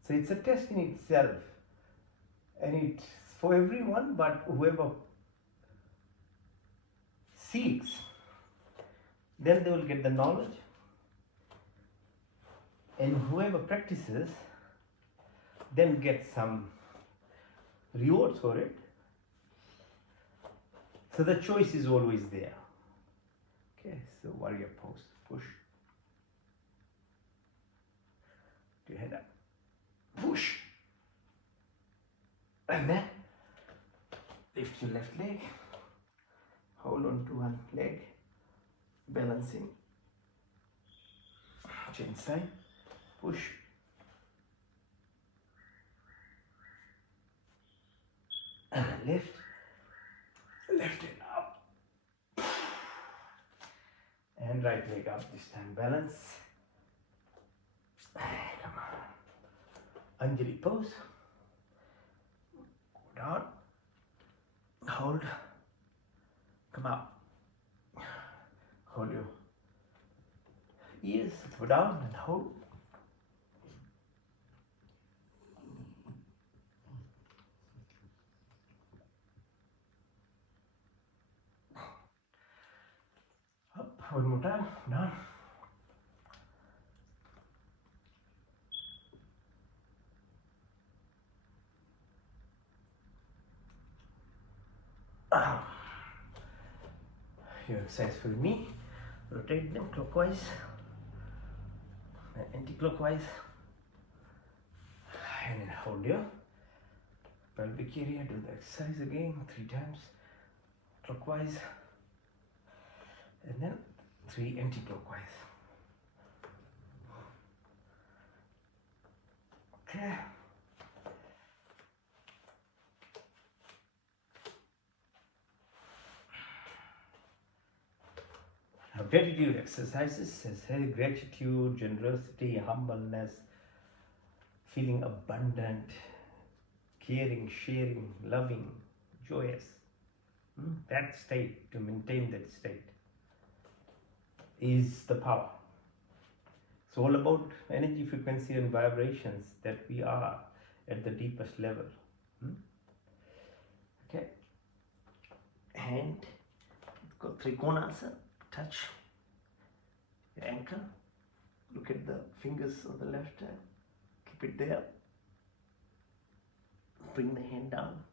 So it's a test in itself, and it's for everyone, but whoever seeks, then they will get the knowledge, and whoever practices then gets some rewards for it. So the choice is always there. Okay, so warrior pose, push, your head up, push, and then lift your left leg, hold on to one leg, balancing, change side, push, and lift, lift it up, and right leg up this time, balance, come on, Anjali pose, go down, hold, come up, hold your ears, go down and hold. Up, one more time, down. You exercise with me, rotate them clockwise and anti-clockwise, and then hold your pelvic area, do the exercise again 3 times clockwise and then 3 anti-clockwise. Okay. Now, gratitude exercises says gratitude, generosity, humbleness, feeling abundant, caring, sharing, loving, joyous. That state, to maintain that state, is the power. It's all about energy, frequency and vibrations, that we are at the deepest level. Okay. And got Trikonasana, touch the ankle. Look at the fingers of the left hand. Keep it there. Bring the hand down.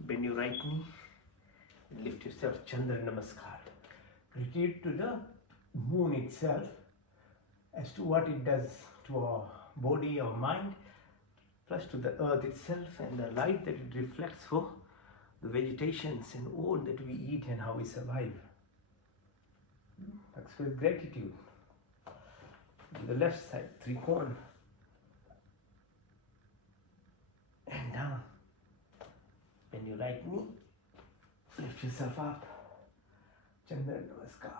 Bend your right knee. And lift yourself. Chandra Namaskar. Repeat to the moon itself as to what it does to our body, our mind, plus to the earth itself and the light that it reflects for the vegetations and all that we eat and how we survive. Express gratitude. The left side, Trikona. And down. Bend your right knee. Lift yourself up. Chandra Namaskar.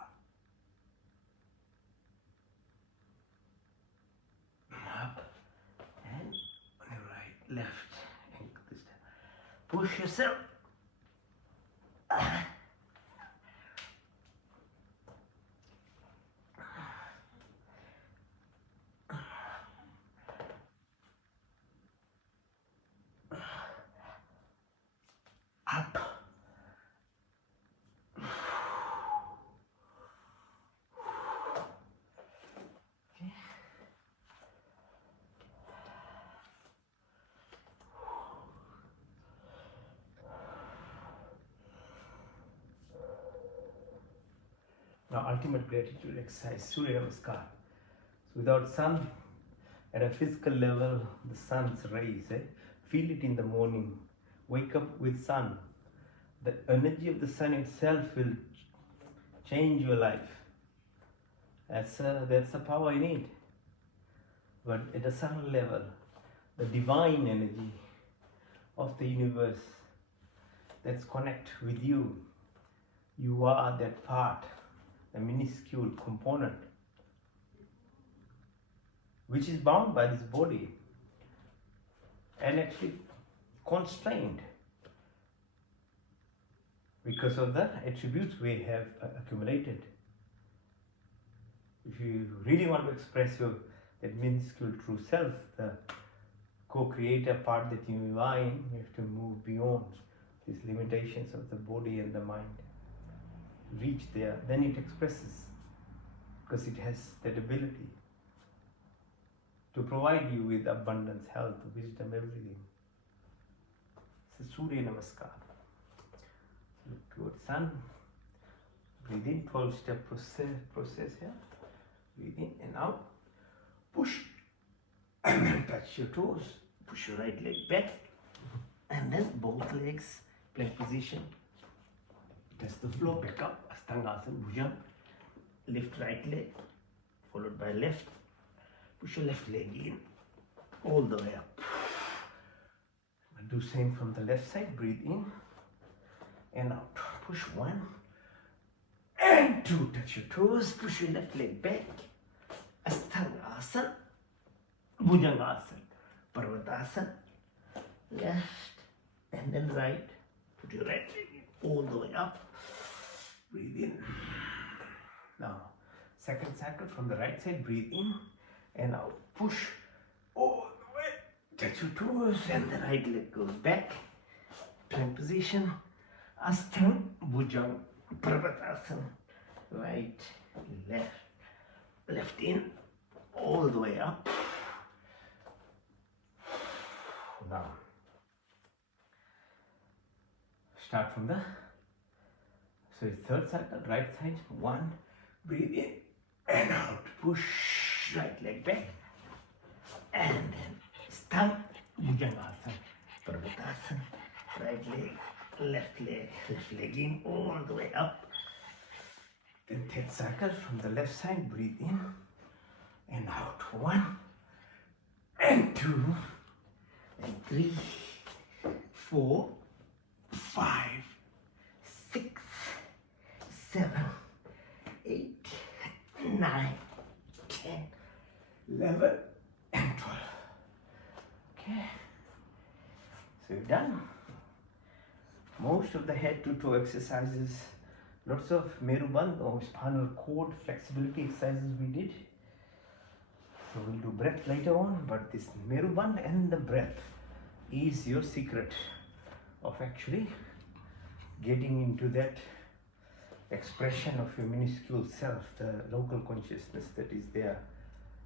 Up. And on your right, left. Ankle this time. Push yourself. Up. Okay. Now, ultimate gratitude exercise, Surya Namaskar. So, without sun, at a physical level, the sun's rays, feel it in the morning. Wake up with sun. The energy of the sun itself will change your life. That's the power in it. But at a sun level, the divine energy of the universe that's connect with you. You are that part, a minuscule component, which is bound by this body and actually constrained because of the attributes we have accumulated. If you really want to express your that minuscule true self, the co-creator part that you are in, you have to move beyond these limitations of the body and the mind. Reach there, then it expresses, because it has that ability to provide you with abundance, health, wisdom, everything. It's a Surya Namaskar. Look towards sun. Breathe in, 12-step process here. Breathe in and out. Push and then touch your toes. Push your right leg back and then both legs, plank position. Touch the floor, back up, Astangasana, Bhujanga. Lift right leg, followed by left. Push your left leg in, all the way up. Do same from the left side. Breathe in and out. Push 1 and 2. Touch your toes. Push your left leg back. Astangasana, Bhujangasana, Parvatasana. Left and then right. Put your right leg in, all the way up. Breathe in. Now, second cycle from the right side. Breathe in and out. Push all the way. Touch your toes and the right leg goes back. Plank position. Ashtanga Bhujanga Parvatasana. Right, left, left in, all the way up. Now, start from the third cycle, right side. 1, breathe in and out. Push right leg back. And then Ashtanga Bhujangasana, Parvatasana. Right leg, left leg in, all the way up. Then third cycle from the left side. Breathe in and out. 1 and 2 and 3, 4, 5, 6, 7, 8, 9, 10, 11 and 12. Okay, so you're done. Most of the head to toe exercises, lots of Merubandh or spinal cord flexibility exercises we did. So we'll do breath later on, but this Merubandh and the breath is your secret of actually getting into that expression of your minuscule self, the local consciousness that is there,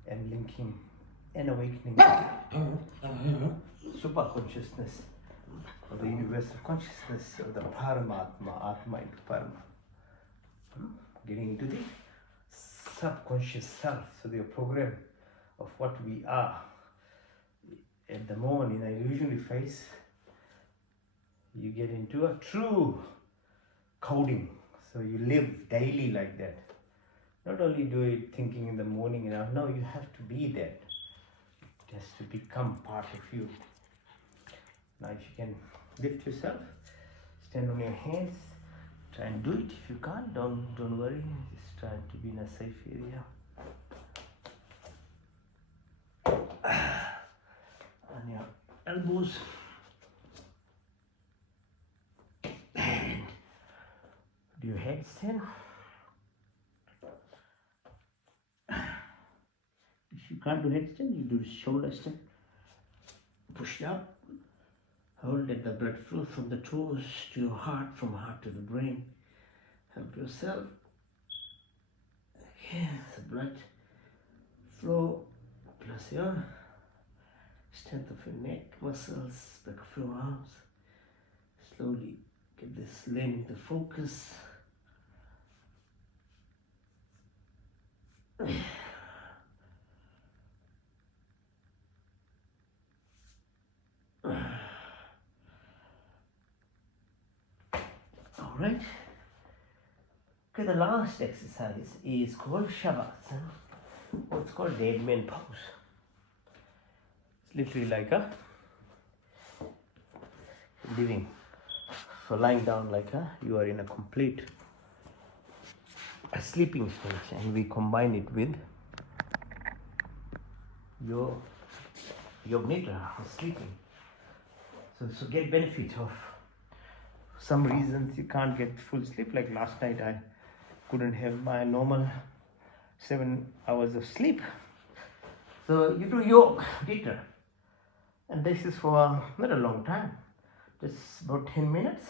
and linking and awakening super consciousness, or the universal consciousness of the Paramatma, Atma into Parama. Getting into the subconscious self, so the program of what we are. At the moment in the illusionary phase, you get into a true coding. So you live daily like that. Not only do it thinking in the morning and no, you have to be that. It has to become part of you. Now if you can lift yourself, stand on your hands, try and do it. If you can't, don't worry. Just try to be in a safe area. On your elbows. And do your headstand. If you can't do headstand, you do shoulder stand. Push down. Hold, let the blood flow from the toes to your heart, from heart to the brain. Help yourself. Okay, the blood flow plus your strength of your neck muscles, back of your arms. Slowly get this length to focus. Alright. Okay, the last exercise is called Shavasana, or it's called Dead Man Pose. It's literally like a living. So lying down like you are in a complete sleeping stage, and we combine it with your nidra, or sleeping. So get benefit of some reasons you can't get full sleep. Like last night I couldn't have my normal 7 hours of sleep. So you do yoga, nidra, and this is for not a long time, just about 10 minutes,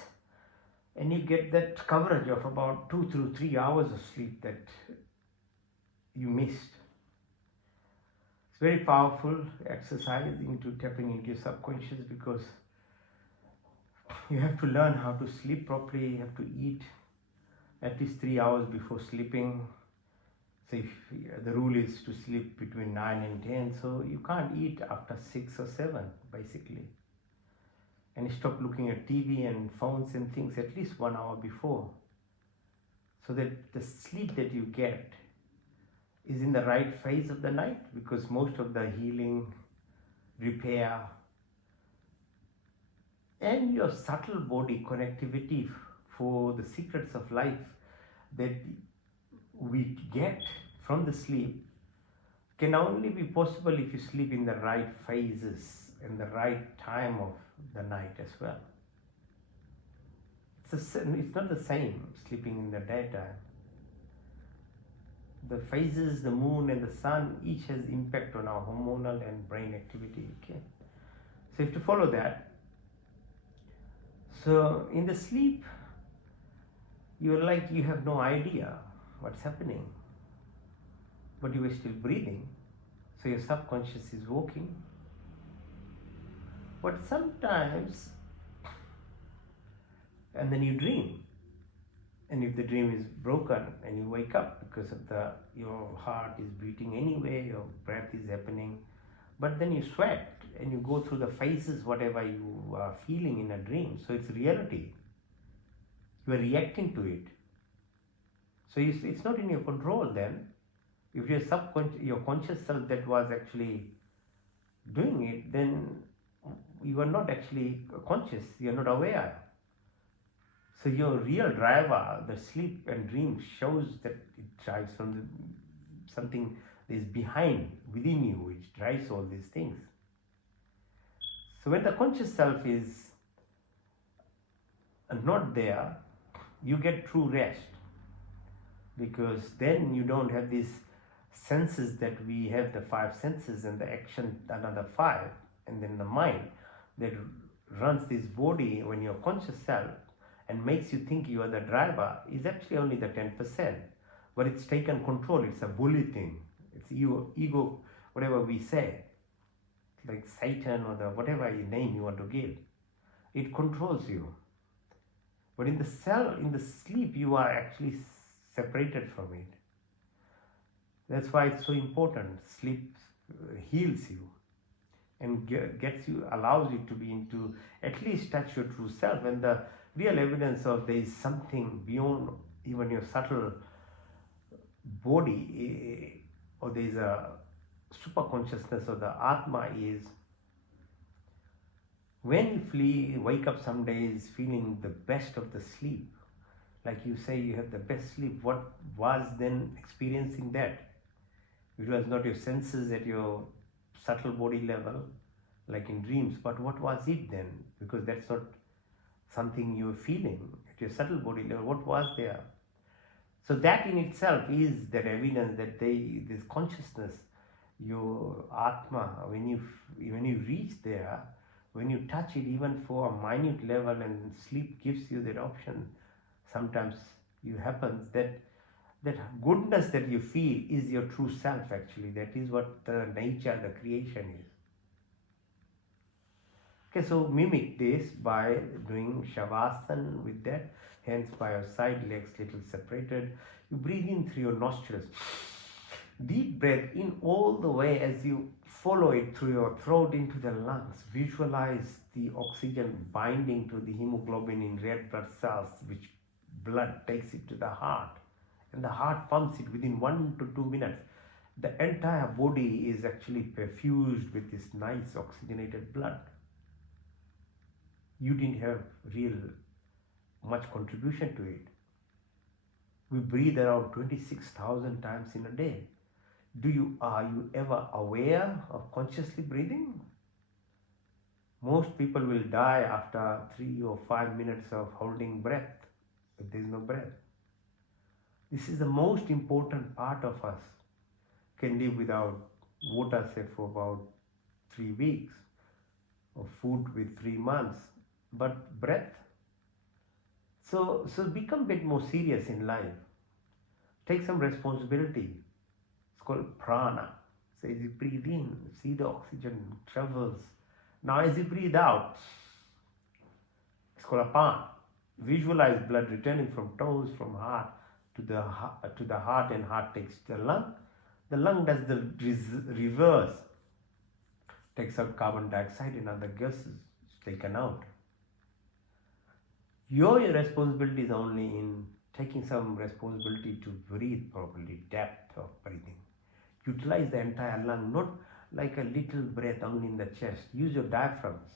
and you get that coverage of about 2 to 3 hours of sleep that you missed. It's very powerful exercise into tapping into your subconscious, because you have to learn how to sleep properly. You have to eat at least 3 hours before sleeping. So if the rule is to sleep between 9 and 10, so you can't eat after 6 or 7 basically. And stop looking at TV and phones and things at least 1 hour before, so that the sleep that you get is in the right phase of the night, because most of the healing, repair, and your subtle body connectivity for the secrets of life that we get from the sleep can only be possible if you sleep in the right phases and the right time of the night as well. It's not the same sleeping in the daytime. The phases, the moon and the sun, each has impact on our hormonal and brain activity. Okay, so you have to follow that. So in the sleep, you're like you have no idea what's happening, but you are still breathing. So your subconscious is working. But sometimes, and then you dream. And if the dream is broken and you wake up because of your heart is beating anyway, your breath is happening, but then you sweat and you go through the phases, whatever you are feeling in a dream. So it's reality. You are reacting to it. So it's not in your control then. If your conscious self that was actually doing it, then you are not actually conscious, you are not aware. So your real driver, the sleep and dream, shows that it drives from something that is behind, within you, which drives all these things. So when the conscious self is not there, you get true rest, because then you don't have these senses that we have, the 5 senses, and the action, another 5, and then the mind that runs this body when you're conscious self, and makes you think you are the driver is actually only the 10%. But it's taken control. It's a bully thing. It's ego, whatever we say, like Satan or the whatever name you want to give. It controls you. But in the sleep, you are actually separated from it. That's why it's so important. Sleep heals you and gets you, allows you to be into, at least touch your true self. And the real evidence of there is something beyond even your subtle body, or there is a super consciousness of the Atma, is when you wake up some days feeling the best of the sleep, like you say you have the best sleep, what was then experiencing that? It was not your senses at your subtle body level, like in dreams, but what was it then? Because that's not something you're feeling at your subtle body level. What was there? So that in itself is that evidence that this consciousness, your Atma, when you reach there, when you touch it even for a minute level, and sleep gives you that option, sometimes it happens that goodness that you feel is your true self actually. That is what the nature, the creation is. Okay, so mimic this by doing Shavasana with that, hands by your side, legs little separated. You breathe in through your nostrils. Deep breath in all the way as you follow it through your throat into the lungs. Visualize the oxygen binding to the hemoglobin in red blood cells, which blood takes it to the heart. And the heart pumps it within 1 to 2 minutes. The entire body is actually perfused with this nice oxygenated blood. You didn't have real much contribution to it. We breathe around 26,000 times in a day. Are you ever aware of consciously breathing? Most people will die after 3 or 5 minutes of holding breath, if there is no breath. This is the most important part of us. Can live without water, say, for about 3 weeks, or food with 3 months, but breath. So become a bit more serious in life. Take some responsibility. It's called prana. So as you breathe in, see the oxygen travels. Now as you breathe out, it's called apana. Visualize blood returning from toes, from heart to the heart, and heart takes the lung. The lung does the reverse, takes out carbon dioxide and other gases, is taken out. Your responsibility is only in taking some responsibility to breathe properly, depth of breathing. Utilize the entire lung, not like a little breath only in the chest. Use your diaphragms.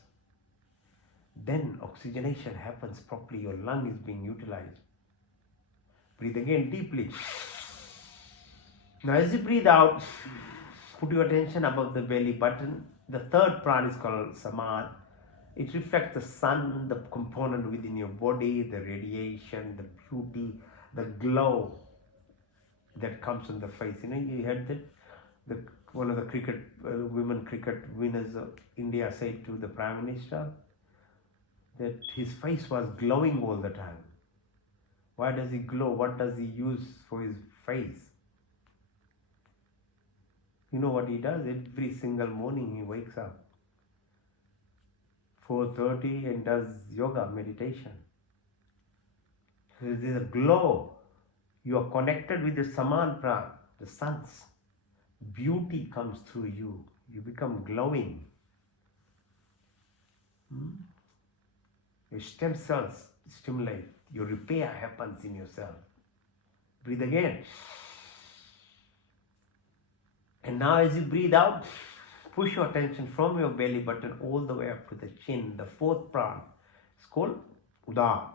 Then oxygenation happens properly, your lung is being utilized. Breathe again deeply. Now as you breathe out, put your attention above the belly button. The third prana is called samad. It reflects the sun, the component within your body, the radiation, the beauty, the glow that comes on the face. You heard that one of the women cricket winners of India said to the Prime Minister that his face was glowing all the time. Why does he glow? What does he use for his face? You know what he does? Every single morning he wakes up 4:30 and does yoga, meditation. There is a glow. You are connected with the Saman Prana, the sun's beauty comes through you. You become glowing. Your stem cells stimulate. Your repair happens in yourself. Breathe again. And now as you breathe out, push your attention from your belly button all the way up to the chin. The fourth prana is called Udan.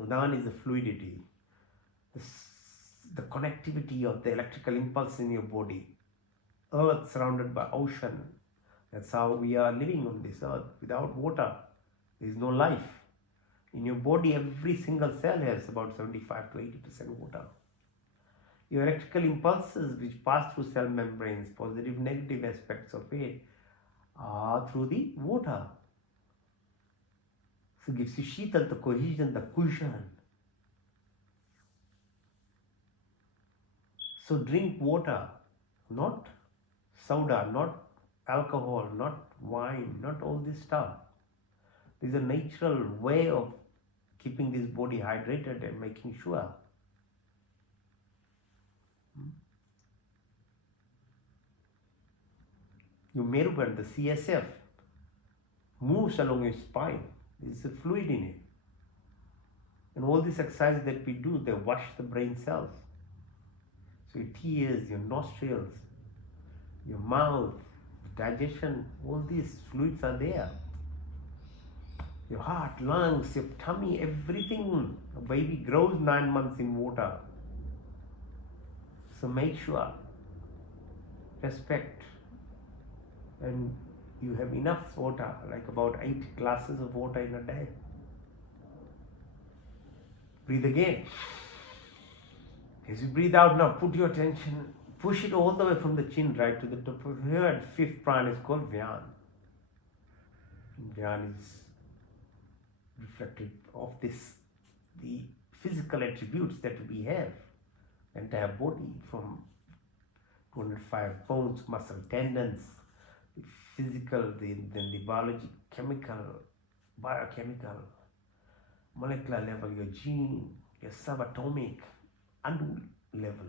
Udan is the fluidity, the connectivity of the electrical impulse in your body. Earth surrounded by ocean. That's how we are living on this earth. Without water, there is no life. In your body, every single cell has about 75 to 80% water. Your electrical impulses which pass through cell membranes, positive, negative aspects of it, are through the water. So it gives you Sheetal, the cohesion, the cushion. So drink water, not soda, not alcohol, not wine, not all this stuff. There's a natural way of keeping this body hydrated and making sure. Your Meruband, the CSF, moves along your spine. There's a fluid in it. And all these exercises that we do, they wash the brain cells. So your tears, your nostrils, your mouth, digestion, all these fluids are there. Your heart, lungs, your tummy, everything. A baby grows 9 months in water. So make sure, respect, and you have enough water, like about 8 glasses of water in a day. Breathe again. As you breathe out now, put your attention, push it all the way from the chin right to the top of your head. Fifth prana is called Vyana. Vyana is reflective of this, the physical attributes that we have. Entire body, from 205 bones, muscle, tendons, the physical, then the biology, chemical, biochemical, molecular level, your gene, your subatomic, anu level,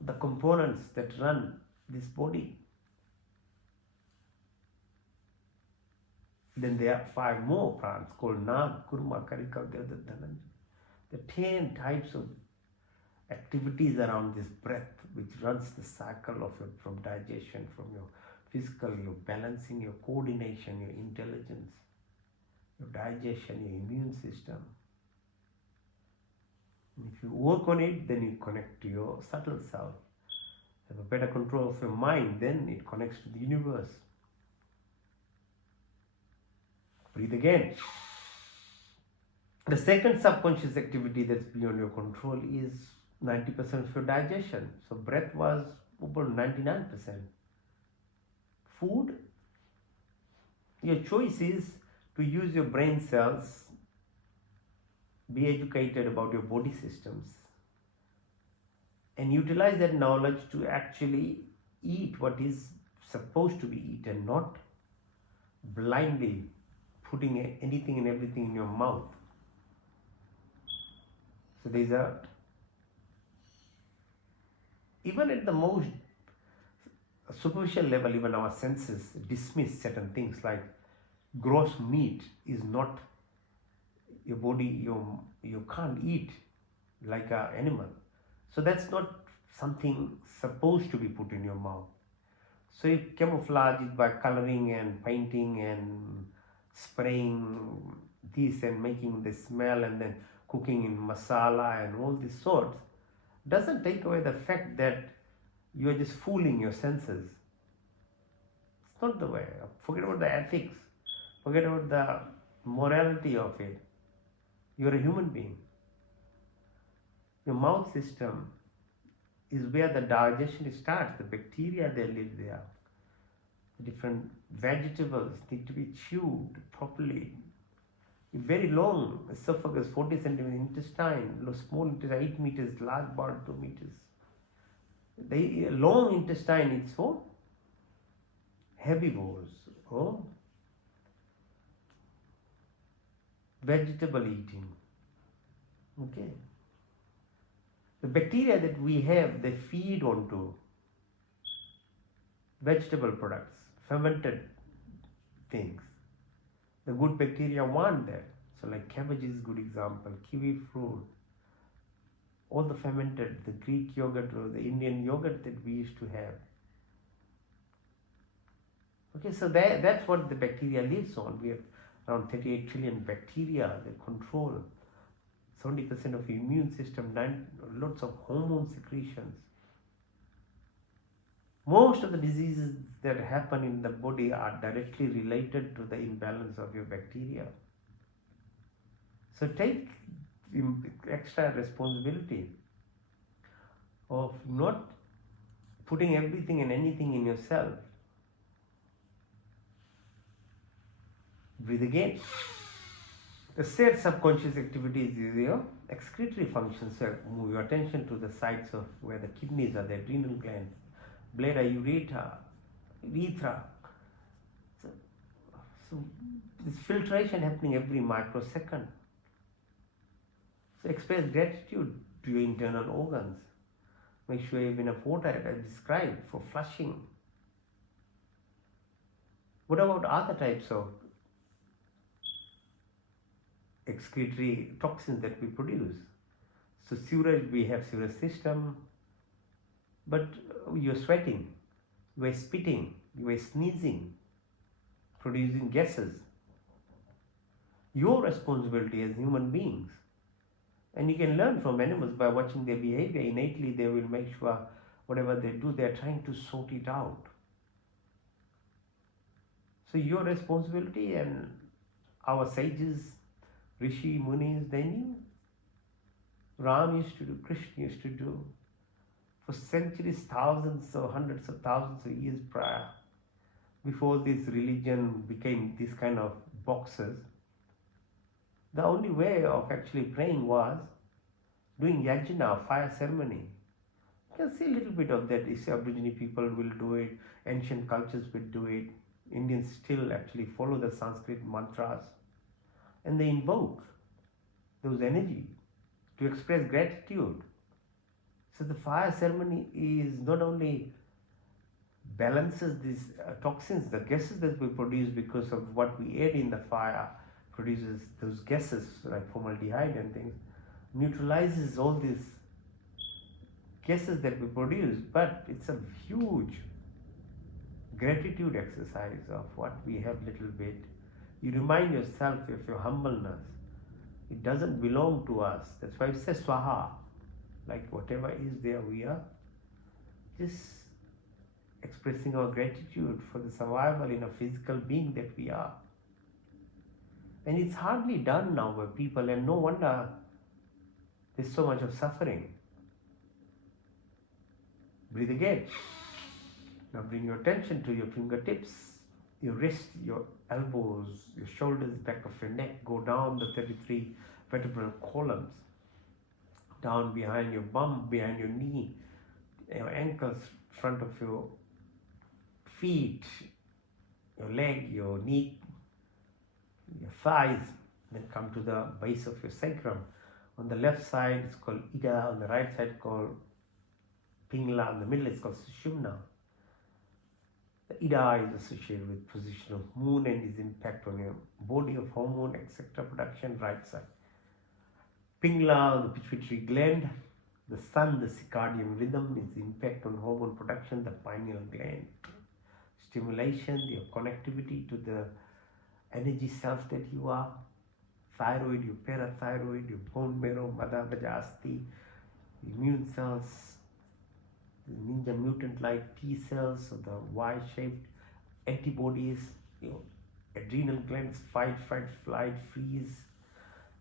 the components that run this body. Then there are 5 more pranas called Nag, Kurma, Karika, Gada, Dhananjay. The 10 types of activities around this breath, which runs the cycle of your, from digestion, from your physical, your balancing, your coordination, your intelligence, your digestion, your immune system. And if you work on it, then you connect to your subtle self. Have a better control of your mind, then it connects to the universe. Breathe again. The second subconscious activity that's beyond your control is 90% of your digestion. So breath was about 99%. Food, your choice is to use your brain cells, be educated about your body systems, and utilize that knowledge to actually eat what is supposed to be eaten, not blindly putting anything and everything in your mouth. So there's a, even at the most superficial level, even our senses dismiss certain things like gross meat is not your body, you can't eat like an animal. So that's not something supposed to be put in your mouth. So you camouflage it by coloring and painting and spraying this and making the smell and then cooking in masala and all these sorts. Doesn't take away the fact that you are just fooling your senses. It's not the way. Forget about the ethics. Forget about the morality of it. You're a human being. Your mouth system is where the digestion starts. The bacteria, they live there. The different vegetables need to be chewed properly. Very long esophagus, 40 centimeters, intestine, small intestine, 8 meters, large body, 2 meters. The long intestine is for herbivores or vegetable eating. Okay. The bacteria that we have, they feed onto vegetable products, fermented things. The good bacteria want that. So like cabbage is a good example, kiwi fruit, all the fermented, the Greek yogurt or the Indian yogurt that we used to have. Okay, so that's what the bacteria lives on. We have around 38 trillion bacteria that control 70% of the immune system, lots of hormone secretions. Most of the diseases that happen in the body are directly related to the imbalance of your bacteria. So take extra responsibility of not putting everything and anything in yourself. Breathe again. The said subconscious activities is your excretory functions. So move your attention to the sites of where the kidneys are, the adrenal glands, bladder, urethra. So, so this filtration happening every microsecond. So express gratitude to your internal organs. Make sure you have enough water, as I described, for flushing. What about other types of excretory toxins that we produce? So sewage, we have sewage system, but you're sweating, you are spitting, you are sneezing, producing gases. Your responsibility as human beings. And you can learn from animals by watching their behavior. Innately, they will make sure whatever they do, they're trying to sort it out. So your responsibility, and our sages, Rishi, Munis, they knew. Ram used to do, Krishna used to do. For centuries, thousands or hundreds of thousands of years prior, before this religion became this kind of boxes, the only way of actually praying was doing yajna, fire ceremony. You can see a little bit of that. If Aborigine people will do it, ancient cultures will do it. Indians still actually follow the Sanskrit mantras, and they invoke those energy to express gratitude. So the fire ceremony is not only balances these toxins, the gases that we produce because of what we add in the fire produces those gases like formaldehyde and things, neutralizes all these gases that we produce, but it's a huge gratitude exercise of what we have little bit. You remind yourself of your humbleness. It doesn't belong to us. That's why it says swaha. Like whatever is there, we are just expressing our gratitude for the survival in a physical being that we are. And it's hardly done now by people, and no wonder there's so much of suffering. Breathe again. Now bring your attention to your fingertips, your wrist, your elbows, your shoulders, back of your neck. Go down the 33 vertebral columns, down behind your bum, behind your knee, your ankles, front of your feet, your leg, your knee, your thighs. Then come to the base of your sacrum. On the left side it's called Ida, on the right side called Pingala, in the middle it's called Sushumna. The Ida is associated with position of moon and its impact on your body of hormone, etc. production, right side. Pingala, the pituitary gland, the sun, the circadian rhythm, its impact on hormone production, the pineal gland. Stimulation, your connectivity to the energy self that you are. Thyroid, your parathyroid, your bone marrow, Mada Bajasti, immune cells, the ninja mutant like T cells, or the Y-shaped antibodies, your adrenal glands, fight, flight, freeze.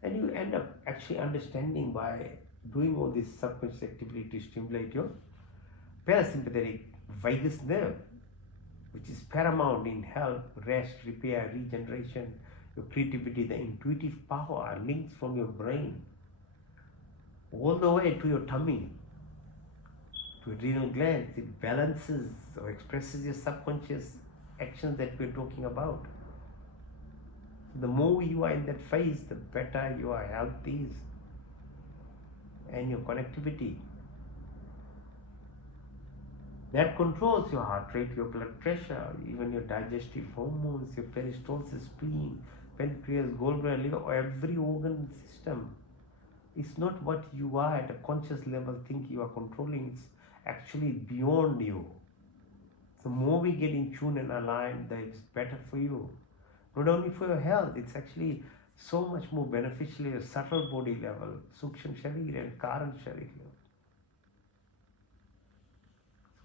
And you end up actually understanding by doing all this subconscious activity to stimulate your parasympathetic vagus nerve, which is paramount in health, rest, repair, regeneration, your creativity, the intuitive power links from your brain all the way to your tummy, to adrenal glands. It balances or expresses your subconscious actions that we're talking about. The more you are in that phase, the better your health is and your connectivity. That controls your heart rate, your blood pressure, even your digestive hormones, your peristalsis, spleen, pancreas, gallbladder, liver, or every organ system. It's not what you are at a conscious level think you are controlling, it's actually beyond you. The more we get in tune and aligned, that is better for you. Not only for your health, it's actually so much more beneficial at a subtle body level, Sukshma Sharir and Karan Sharir level.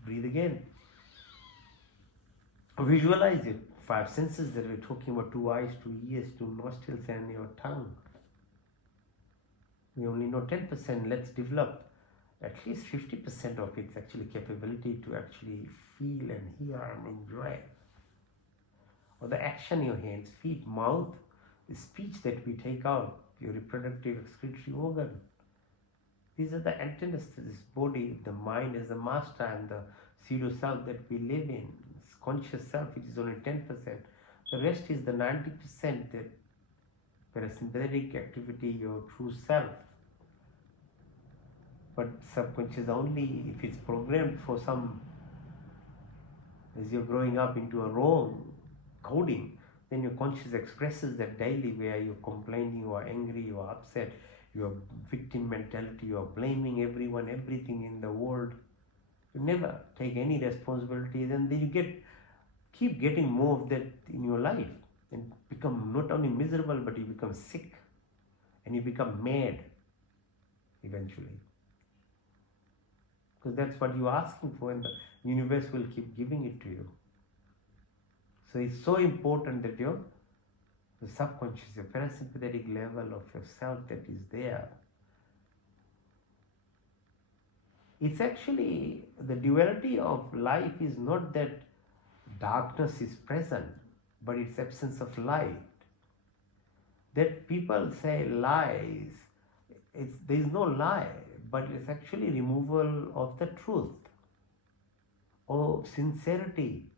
Breathe again. Visualize it. 5 senses that we're talking about: 2 eyes, 2 ears, 2 nostrils, and your tongue. We only know 10%. Let's develop at least 50% of its actually capability to actually feel and hear and enjoy. Or the action in your hands, feet, mouth, the speech that we take out, your reproductive excretory organ. These are the antennas to this body, the mind as the master and the pseudo self that we live in. It's conscious self, which is only 10%. The rest is the 90%, the parasympathetic activity, your true self. But subconscious only if it's programmed for some, as you're growing up into a wrong coding, then your conscious expresses that daily, where you're complaining, you are angry, you are upset, you have victim mentality, you are blaming everyone, everything in the world. You never take any responsibility, then you keep getting more of that in your life and become not only miserable, but you become sick and you become mad eventually. Because that's what you're asking for, and the universe will keep giving it to you. So it's so important that the subconscious, your parasympathetic level of yourself that is there. It's actually the duality of life is not that darkness is present, but it's absence of light. That people say lies, there is no lie, but it's actually removal of the truth, or sincerity,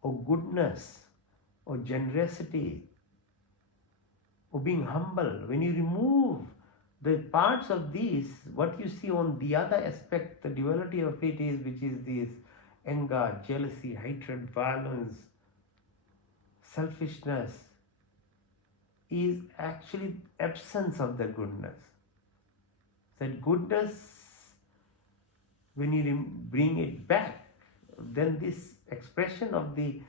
or goodness, or generosity, or being humble. When you remove the parts of these, what you see on the other aspect, the duality of it is, which is this anger, jealousy, hatred, violence, selfishness, is actually absence of the goodness. That goodness, when you bring it back, then this expression of the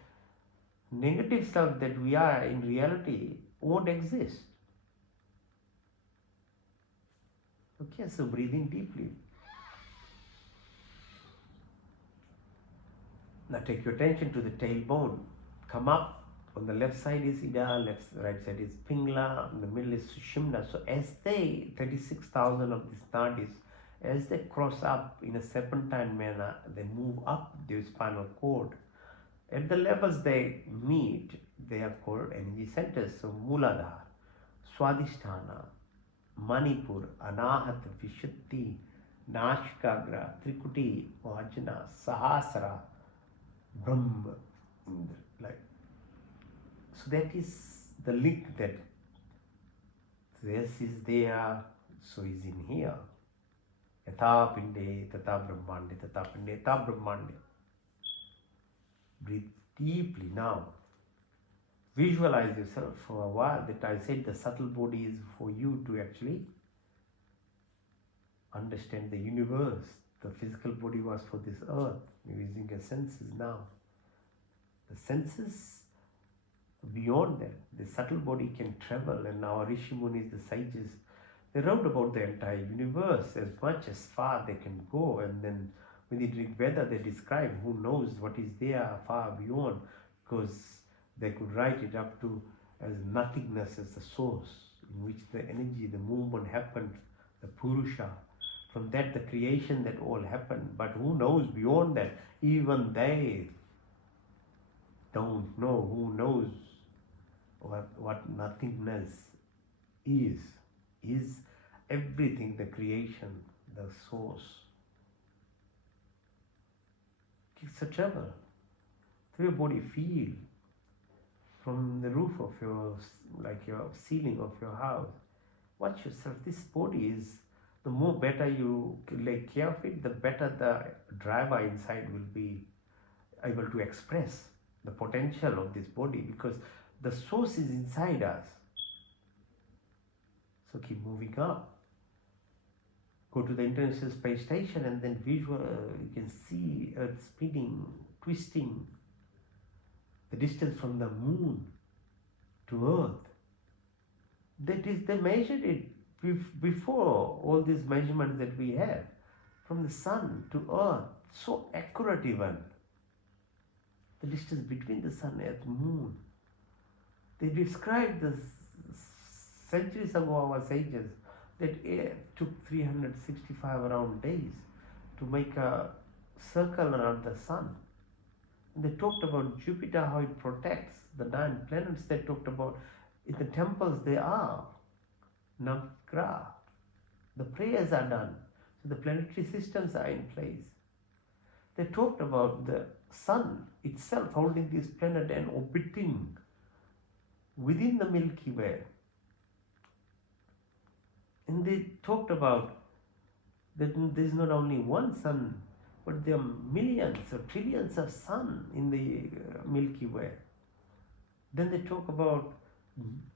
negative self that we are in reality won't exist. Okay, so breathing deeply. Now take your attention to the tailbone. Come up. On the left side is Ida, right side is Pingla, in the middle is Sushumna. So as 36,000 of these nadis, as they cross up in a serpentine manner, they move up the spinal cord. At the levels they meet, they are called energy centers. So Muladhara, Swadhisthana, Manipur, Anahata, Vishuddhi, Nashikagra, Trikuti, Vajna, Sahasra, Brahma, like. So that is the link that this is there, so is in here. Yatha pinde, tata brahmande, tata pinde, tata brahmande. Breathe deeply now. Visualize yourself for a while. That I said the subtle body is for you to actually understand the universe. The physical body was for this earth. You're using your senses now. The senses, beyond that, the subtle body can travel, and our Rishi Munis, the sages, they wrote about the entire universe as much as far they can go, and then when they drink Veda, they describe who knows what is there far beyond, because they could write it up to as nothingness as the source in which the energy, the movement happened, the Purusha. From that, the creation that all happened. But who knows beyond that? Even they don't know. Who knows what nothingness is everything, the creation, the source. It's a travel through your body. Feel from the roof of your ceiling of your house. Watch yourself. This body is, the more better you take care of it, the better the driver inside will be able to express the potential of this body, because the source is inside us. So keep moving up. Go to the International Space Station and then you can see Earth spinning, twisting. The distance from the moon to Earth. That is, they measured it before all these measurements that we have. From the sun to Earth, so accurate even. The distance between the sun and the moon. They described this centuries ago, our sages, that it took 365 around days to make a circle around the sun. And they talked about Jupiter, how it protects the 9 planets. They talked about In the temples they are Navgraha. The prayers are done. So the planetary systems are in place. They talked about the sun itself holding this planet and orbiting within the Milky Way. And they talked about that there is not only one sun, but there are millions or trillions of sun in the Milky Way. Then they talk about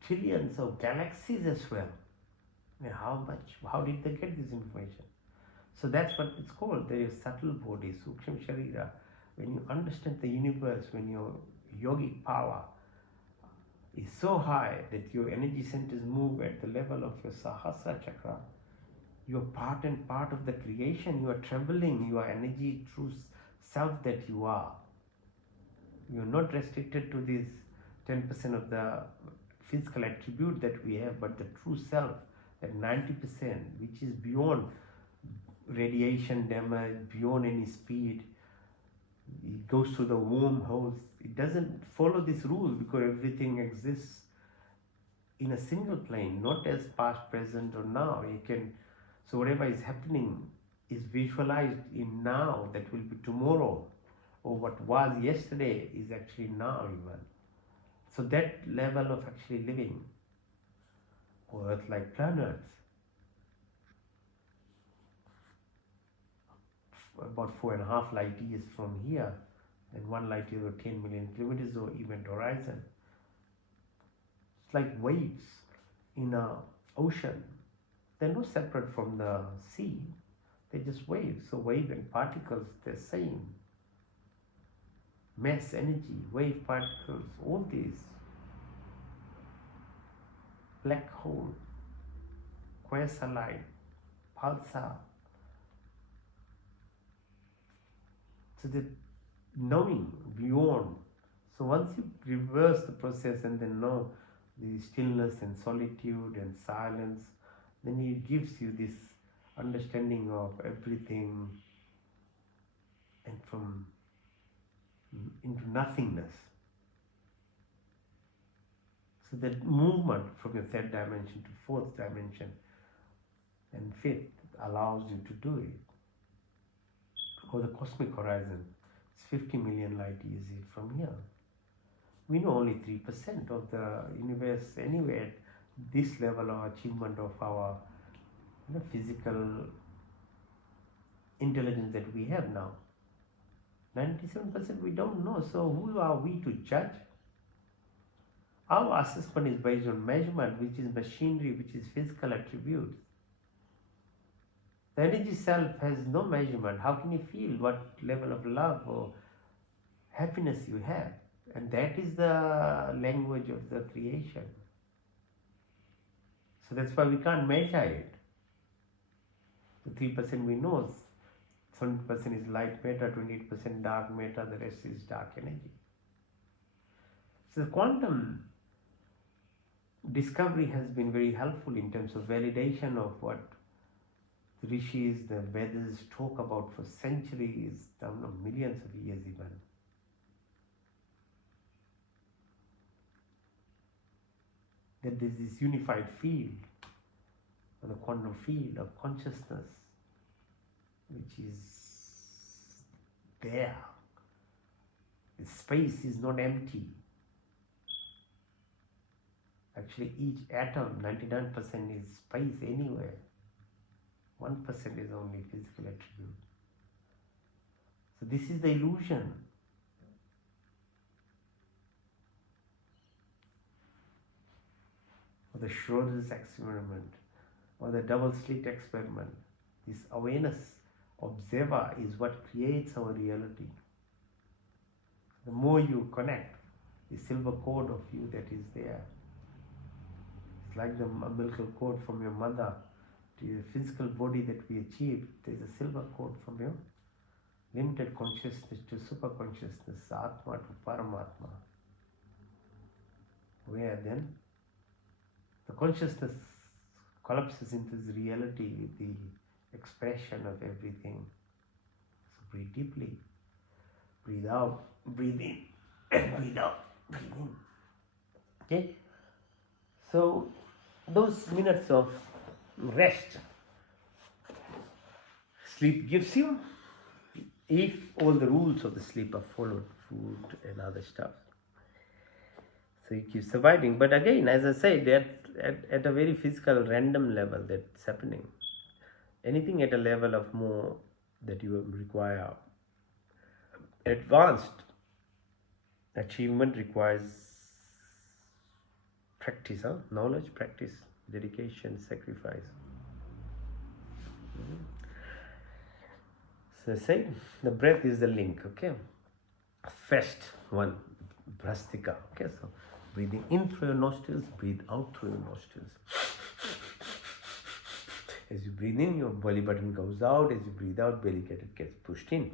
trillions of galaxies as well. How did they get this information? So that's what it's called. There is subtle body, Sukshma Sharira. When you understand the universe, when your yogic power is so high that your energy centers move at the level of your Sahasrara chakra, you are part and part of the creation. You are traveling your energy true self that you are. You are not restricted to this 10% of the physical attribute that we have, but the true self, that 90%, which is beyond radiation damage, beyond any speed. It goes through the wormholes. It doesn't follow this rule because everything exists in a single plane, not as past, present, or now. You can, so whatever is happening is visualized in now, that will be tomorrow, or what was yesterday is actually now even. So that level of actually living, or Earth-like planets, about 4.5 light years from here, and 1 light year or 10 million kilometers or event horizon. It's like waves in an ocean. They're not separate from the sea. They're just waves. So wave and particles, they're same. Mass energy, wave particles, all these. Black hole, quasar light, pulsar. So the knowing beyond. So once you reverse the process and then know the stillness and solitude and silence, then it gives you this understanding of everything and from into nothingness. So that movement from your third dimension to fourth dimension and fifth allows you to do it. Or the cosmic horizon, it's 50 million light years from here. We know only 3% of the universe anyway. This level of achievement of our physical intelligence that we have now. 97% we don't know. So who are we to judge? Our assessment is based on measurement, which is machinery, which is physical attributes. The energy self has no measurement. How can you feel what level of love or happiness you have? And that is the language of the creation. So that's why we can't measure it. The 3% we know, 70% is light matter, 28% dark matter, the rest is dark energy. So the quantum discovery has been very helpful in terms of validation of what the rishis, the Vedas talk about for centuries, millions of years even. That there is this unified field, or the quantum field of consciousness, which is there. The space is not empty. Actually, each atom, 99% is space anywhere. 1% is only physical attribute. So this is the illusion. Or the Schrodinger's experiment, or the double slit experiment. This awareness observer is what creates our reality. The more you connect, the silver cord of you that is there. It's like the umbilical cord from your mother to your physical body that we achieve. There's a silver cord from your limited consciousness to super consciousness, Atma to Paramatma. Where then the consciousness collapses into the reality with the expression of everything. So breathe deeply, breathe out, breathe in, and breathe out, breathe in. Okay? So those minutes of rest sleep gives you, if all the rules of the sleep are followed, food and other stuff. So you keep surviving. But again, as I said, at a very physical, random level that's happening. Anything at a level of more that you require advanced achievement requires practice, knowledge, practice, dedication, sacrifice. So say the breath is the link, okay? First one, Brastika, okay? So breathing in through your nostrils, breathe out through your nostrils. As you breathe in, your belly button goes out. As you breathe out, belly button gets pushed in.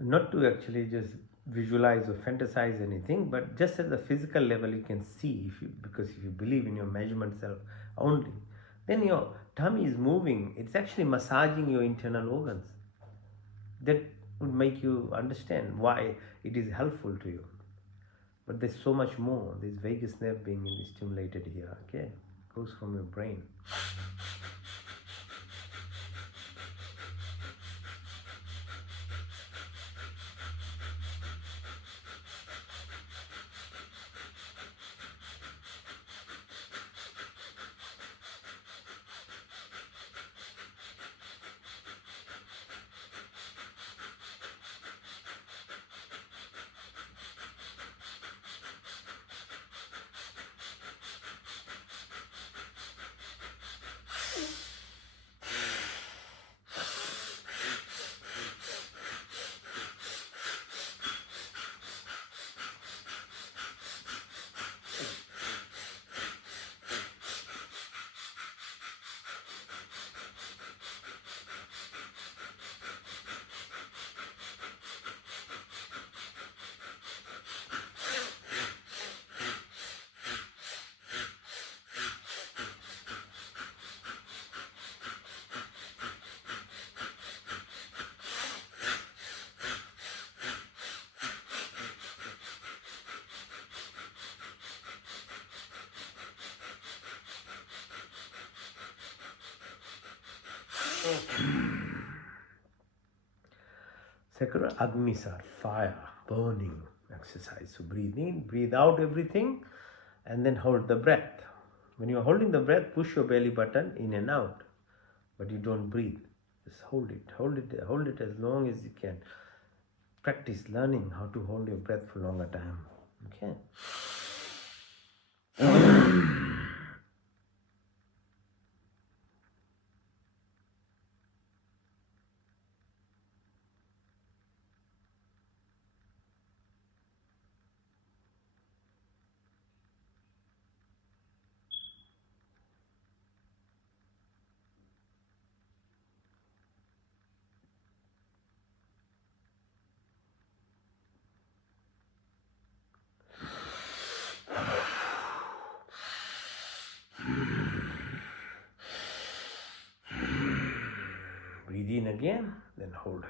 Not to actually just visualize or fantasize anything, but just at the physical level you can see, because if you believe in your measurement self only, then your tummy is moving. It's actually massaging your internal organs. That would make you understand why it is helpful to you. But there's so much more. There's vagus nerve being stimulated here, okay? It goes from your brain. Sakura Agnisar, fire, burning exercise. So breathe in, breathe out everything, and then hold the breath. When you're holding the breath, push your belly button in and out, but you don't breathe. Just hold it, hold it, hold it as long as you can. Practice learning how to hold your breath for longer time. Okay. Breathe in again, then hold.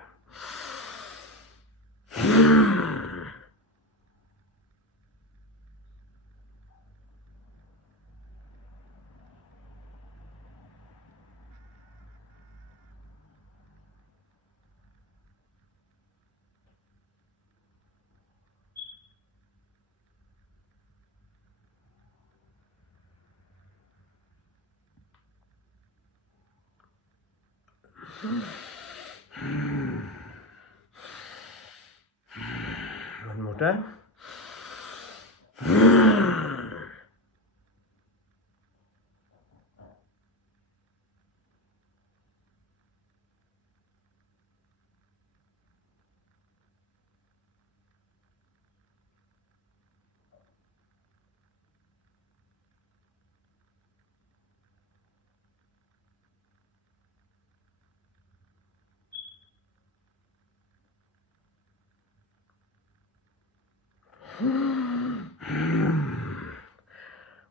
One more time.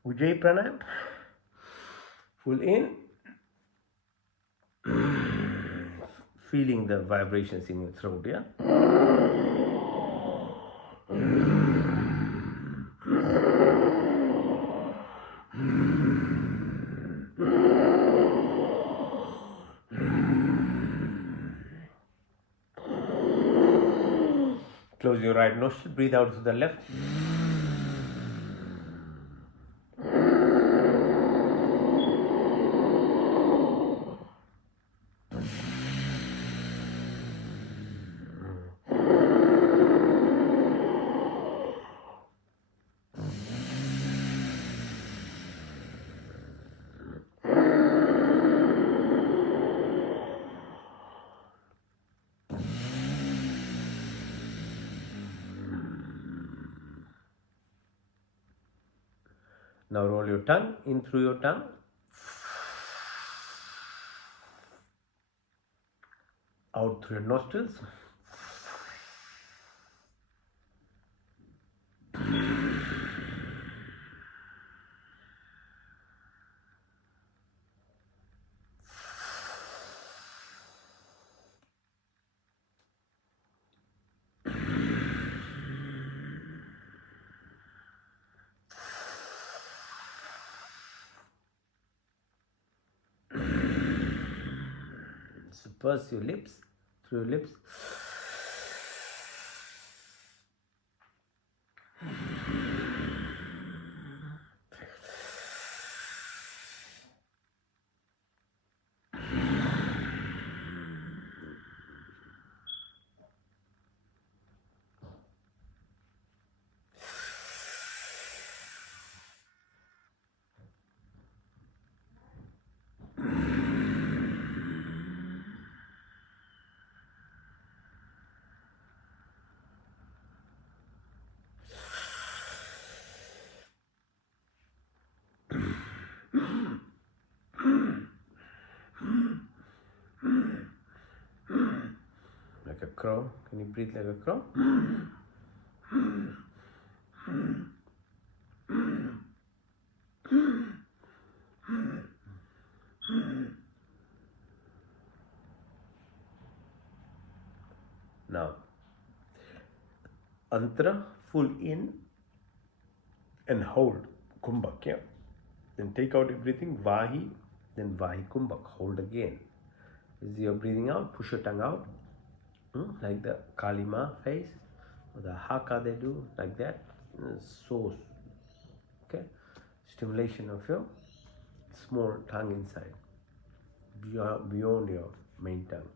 Ujjayi Pranayam. Full in. Feeling the vibrations in your throat, yeah? Close your right nostril, breathe out to the left. Now roll your tongue in through your tongue. Out through your nostrils. So purse your lips, through your lips. Like a crow. Can you breathe like a crow? Now, Antra, full in and hold. Kumbhak, yeah. Then take out everything. Vahi, then Vahi Kumbhak. Hold again. As you're breathing out, push your tongue out. Like the Kalima face. Or the Haka they do, like that. So, okay. Stimulation of your small tongue inside. Beyond your main tongue.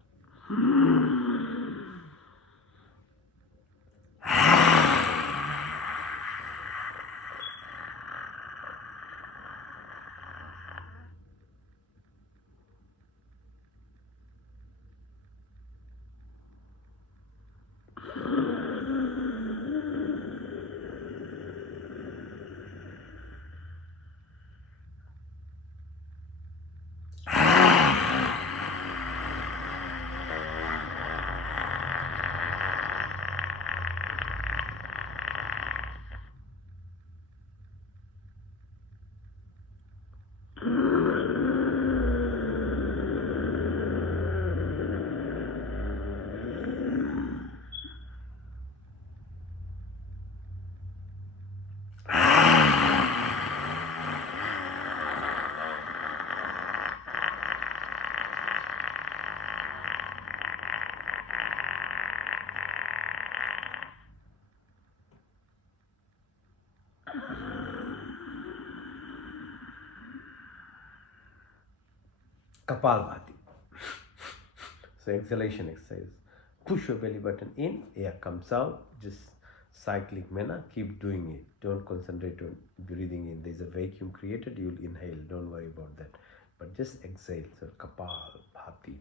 Kapalbhati. So exhalation exercise. Push your belly button in, air comes out, just cyclic manner, keep doing it. Don't concentrate on breathing in. There's a vacuum created, you'll inhale, don't worry about that. But just exhale, so Kapalbhati.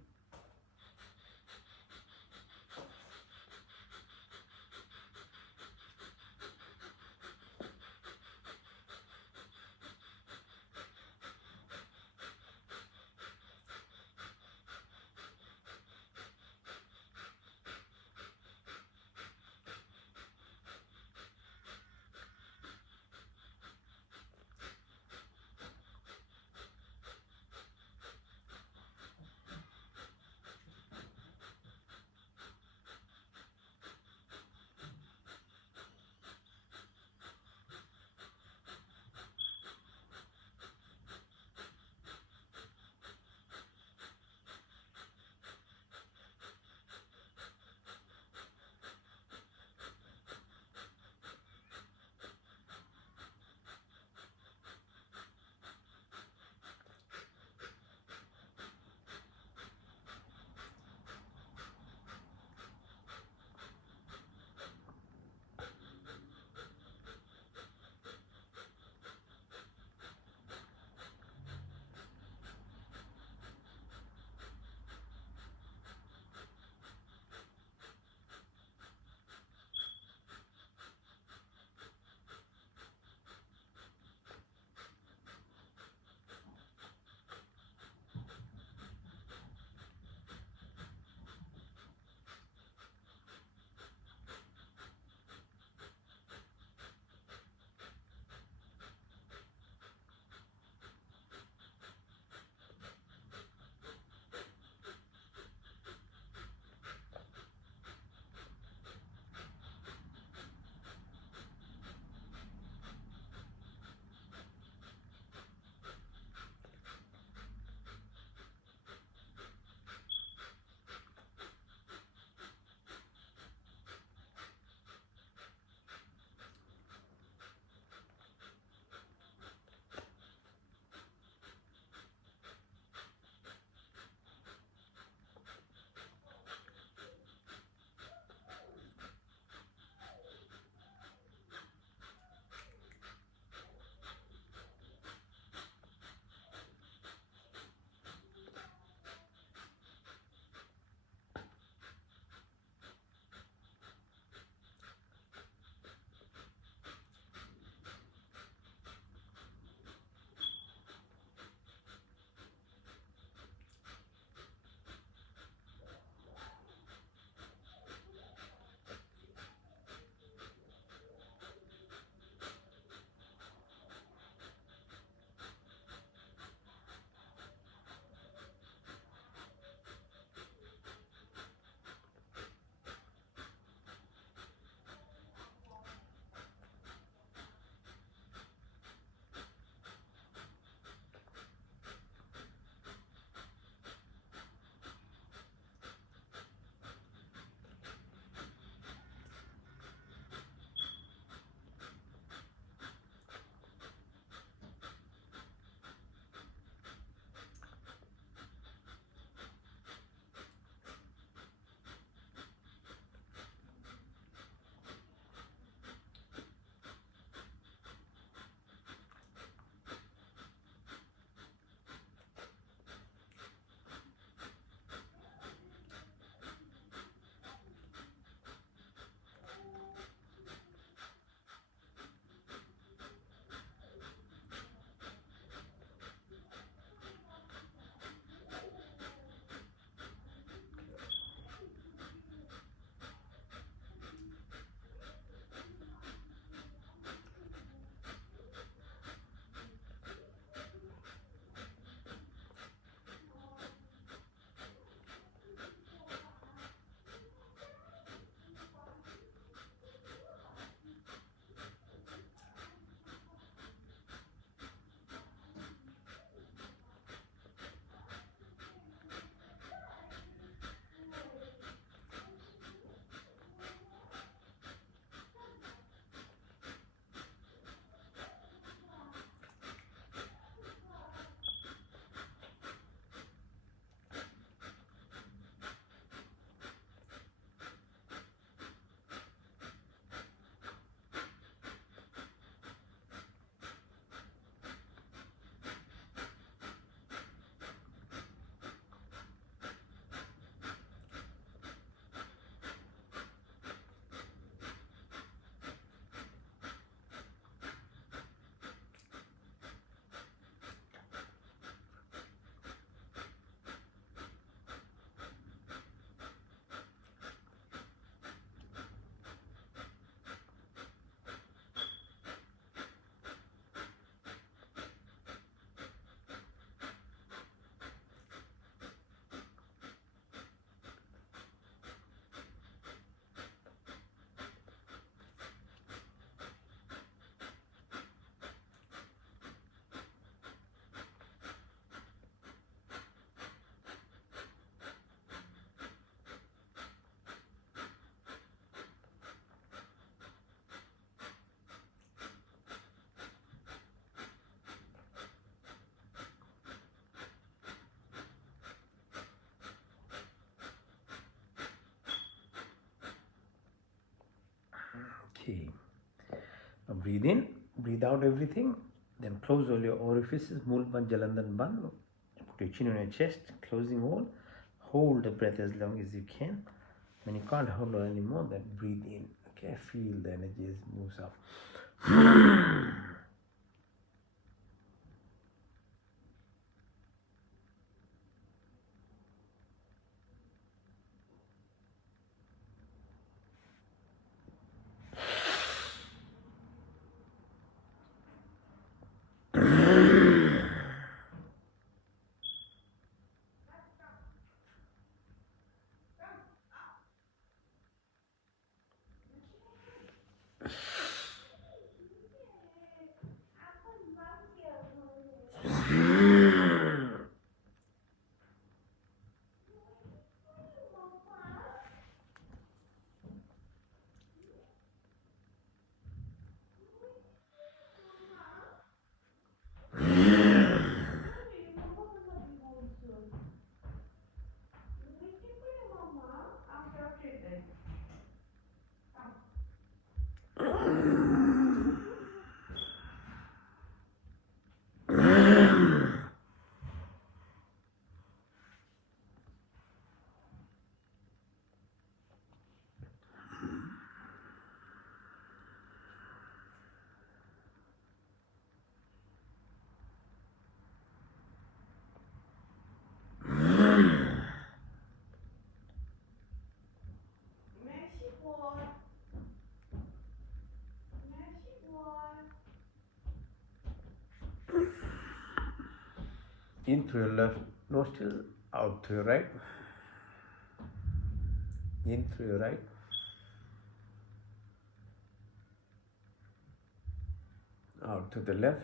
Okay. Now breathe in, breathe out everything. Then close all your orifices. Mulban Jalandan Ban. Put your chin on your chest, closing all. Hold the breath as long as you can. When you can't hold on anymore, then breathe in. Okay, feel the energy as it moves up. In through your left nostril, out through your right. In through your right. Out to the left.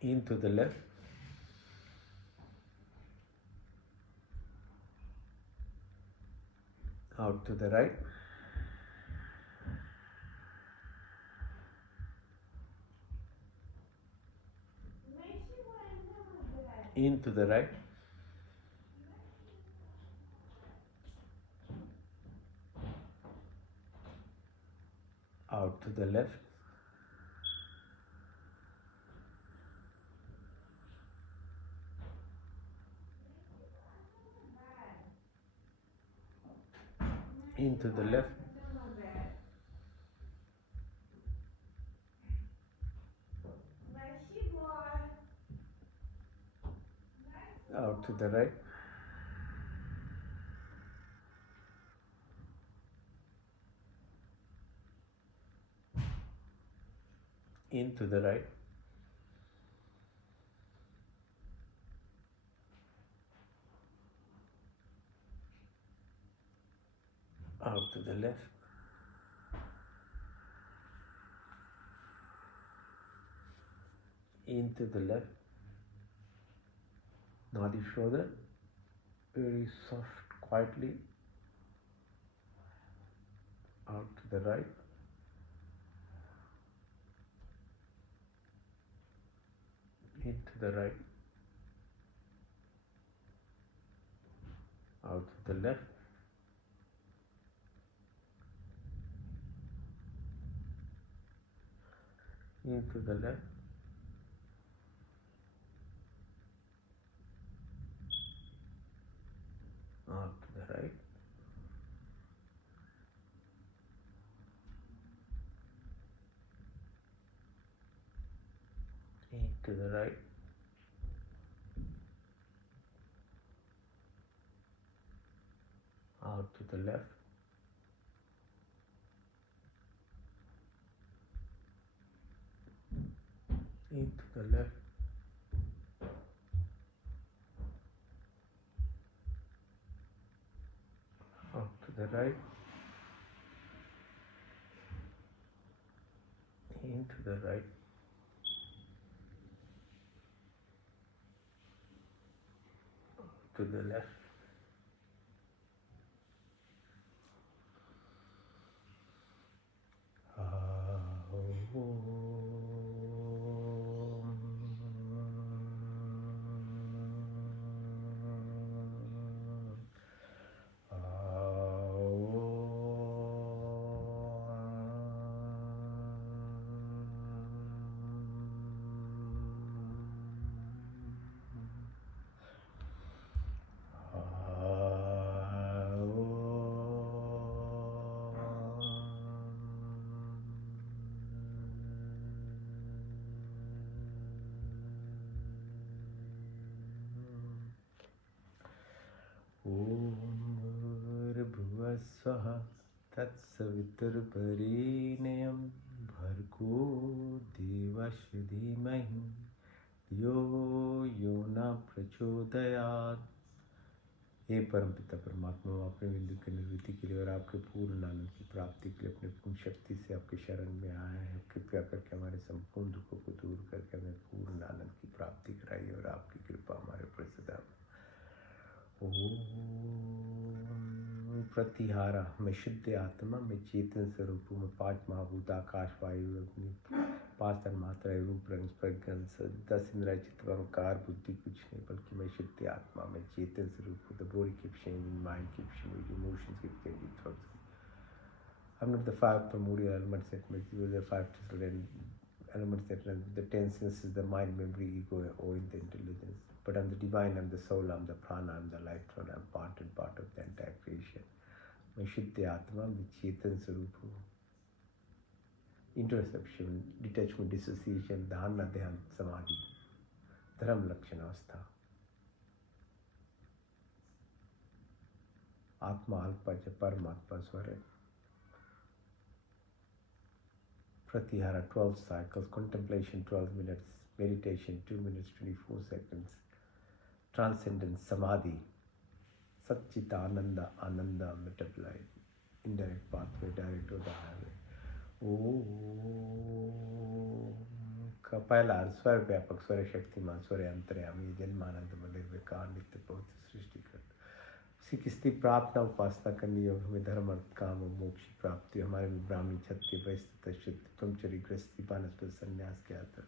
Into the left. Out to the right. Into the right. Out to the left. Into the left. Out to the right. Into the right. Out to the left. Into the left. Nadi shoulder. Very soft, quietly. Out to the right. Into the right. Out to the left. Into the left. Out to the right. Into the right. Out to the left. Into the left. Out to the right. Into the right. To the left. ओम भुवः स्वः तत्सवितुर्वरेण्यं भर्गो देवस्य धीमहि यो यो न प्रचोदयात्। हे परमपिता परमात्मा, अपने बिंदु की निवृत्ति के लिए और आपके पूर्ण आनंद की प्राप्ति के लिए अपने पूर्ण शक्ति से आपके शरण में आए हैं। कृपया करके हमारे संपूर्ण दुखों को दूर करके हमें पूर्ण आनंद की प्राप्ति कराइए और आपकी कृपा हमारे ऊपर सदा। ओम प्रतिहारा मैं शुद्ध आत्मा, मैं चेतन स्वरूप हूँ। मैं पांच महाभूत आकाश वायु अग्नि, पांच तन्मात्राएं रूप रंग स्पर्श गंध 10 इंद्रिय चित्त अहंकार बुद्धि कुछ नहीं, बल्कि मैं शुद्ध आत्मा, मैं चेतन स्वरूप हूँ। The body keeps changing, mind keeps changing, emotions keep changing, thoughts. I'm not the five primordial elements that make you the five elements that run the 10 senses, the mind, memory, ego, or in the intelligence. But I'm the divine, I'm the soul, I'm the prana, I'm the life, I'm part and part of the entire creation. मैं शुद्ध आत्मा, मैं चेतन स्वरूप हूँ। Introspection, detachment, dissociation, धारणा, ध्यान, समाधि, धर्म लक्षण अवस्था। आत्मा अल्पा च परमात्मा स्वर है। Pratyahara 12 cycles, contemplation 12 minutes, meditation 2 minutes 24 seconds, transcendence samadhi, Satchitananda Ananda multiplied, indirect pathway, direct to the highway. ओम का पहला स्वर व्यापक, स्वर शक्तिमान, स्वर अंतर्यामी, जन्मानंद निर्विकार नित्य पवित्र सृष्टि कर। किसकी प्रार्थना उपासना करनी है और हमें धर्म अर्थ काम और मोक्ष की प्राप्ति, हमारे में ब्राह्मणी क्षत्रिय वैश्य शुद्ध ब्रह्मचर्य गृहस्थी वानस्पत संन्यास के आधार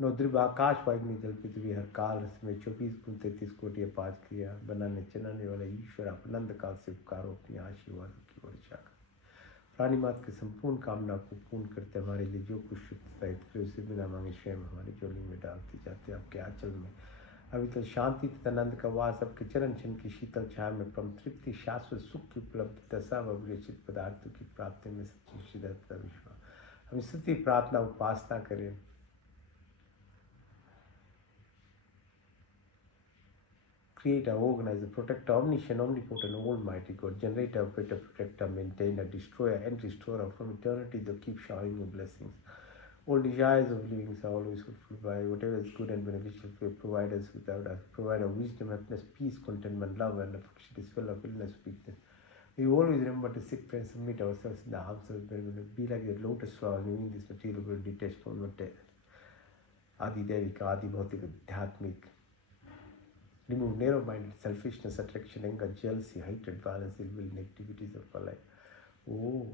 नौद्रिव आकाश वाग्नि जल पृथ्वी हर काल में 24 गुण 33 कोटि पाँच क्रिया बनाने चलाने वाला ईश्वर अपनंद काल से उपकारो अपनी आशीर्वाद की वर्षा कर प्राणी मात्र की संपूर्ण कामना को पूर्ण करते हमारे लिए जो कुछ शुद्ध सहित उसे बिना मांगे स्वयं हमारी झोली में डालती जाते आपके आंचल में अवितल शांति तथा आनंद का वास, सबके चरण चिन्ह की शीतल छाया में परम तृप्ति, शाश्वत सुख की उपलब्धि, दशा व विवेचित पदार्थों की प्राप्ति में सच्ची श्रीदत्ता विश्वास। हम स्तुति प्रार्थना उपासना करें। Creator, organizer, protector, omniscient, omnipotent, almighty God, generator, operator, protector, maintainer, destroyer, and restorer from eternity to keep showering your blessings. All desires of living are always fulfilled by whatever is good and beneficial for you. Provide us without us. Provide us wisdom, happiness, peace, contentment, love, and affection, dispel of illness, weakness. We always remember to seek friends and meet ourselves in the arms of the Lord. Be like the lotus flower, knowing this material will detach from the Adi Devika, Adi Bhautika, Dhyatmik. Remove narrow-minded selfishness, attraction, anger, jealousy, hatred, violence, ill will, negativities of our life. ओम